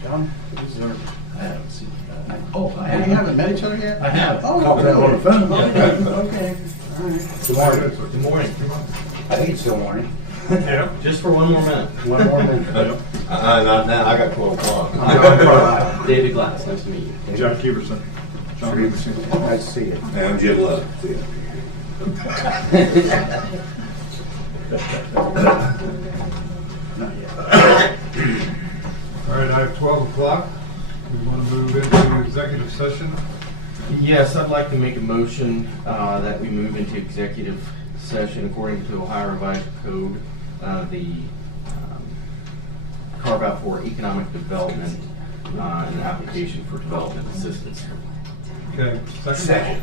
John? I haven't seen that. Oh, you haven't met each other yet? I have. Oh, Talking on the phone. Okay, all right. Good morning. Good morning. I think it's still morning. Yeah. Just for one more minute. One more minute. Not now, I got 12 o'clock. David Glass, nice to meet you. Jeff Keverson. John Keverson. Nice to see you. Hey, I'm Jim Love. See ya. Not yet. All right, I have 12 o'clock. We want to move into executive session. Yes, I'd like to make a motion that we move into executive session according to Ohio Revised Code, the carve out for economic development and an application for development assistance. Okay, second? Second.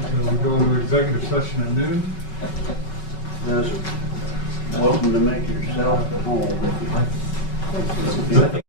So we go into executive session at noon. Those are welcome to make yourself at home if you'd like.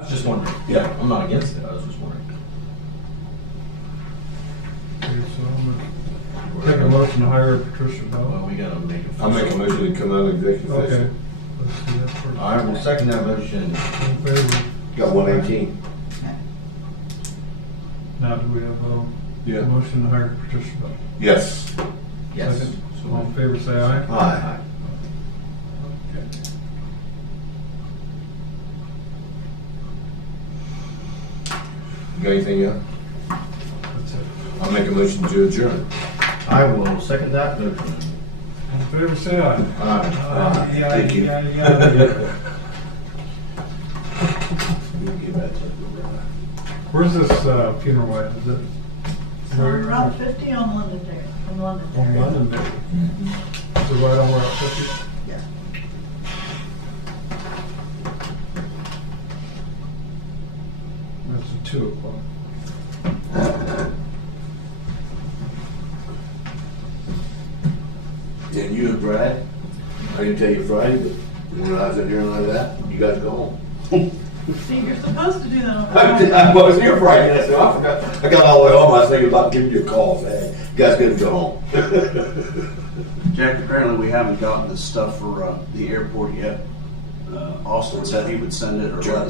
I was just wondering. Yeah, I'm not against it. I was just wondering. Okay, so I'm gonna take a motion to hire Patricia Bell. Well, we gotta make it. I'll make a motion to come out of executive Okay, session. let's do that first. I will second that motion. All in favor? Got 118. Now, do we have Yeah. a motion to hire Patricia Bell? Yes. Yes. Second. All in favor, say aye. Aye. Okay. You got anything else? That's it. I'll make a motion to adjourn. I will second that motion. All in favor, say aye. Aye. Yeah, Thank you. yeah. Get back to it. Where's this funeral at? Is it? Route 50 on Londonderry, from On Londonderry. Londonderry. Is it right on Route 50? Yeah. That's at 2 o'clock. And you and Brad, I didn't tell you Friday, but when I was in here like that, you guys go home. See, you're supposed to do that on I wasn't here Friday, and I said, I forgot. I got all the way home, I was thinking about giving you a call, saying, you guys gotta go home. Jack, apparently we haven't gotten the stuff for the airport yet. Austin said he would send it or let us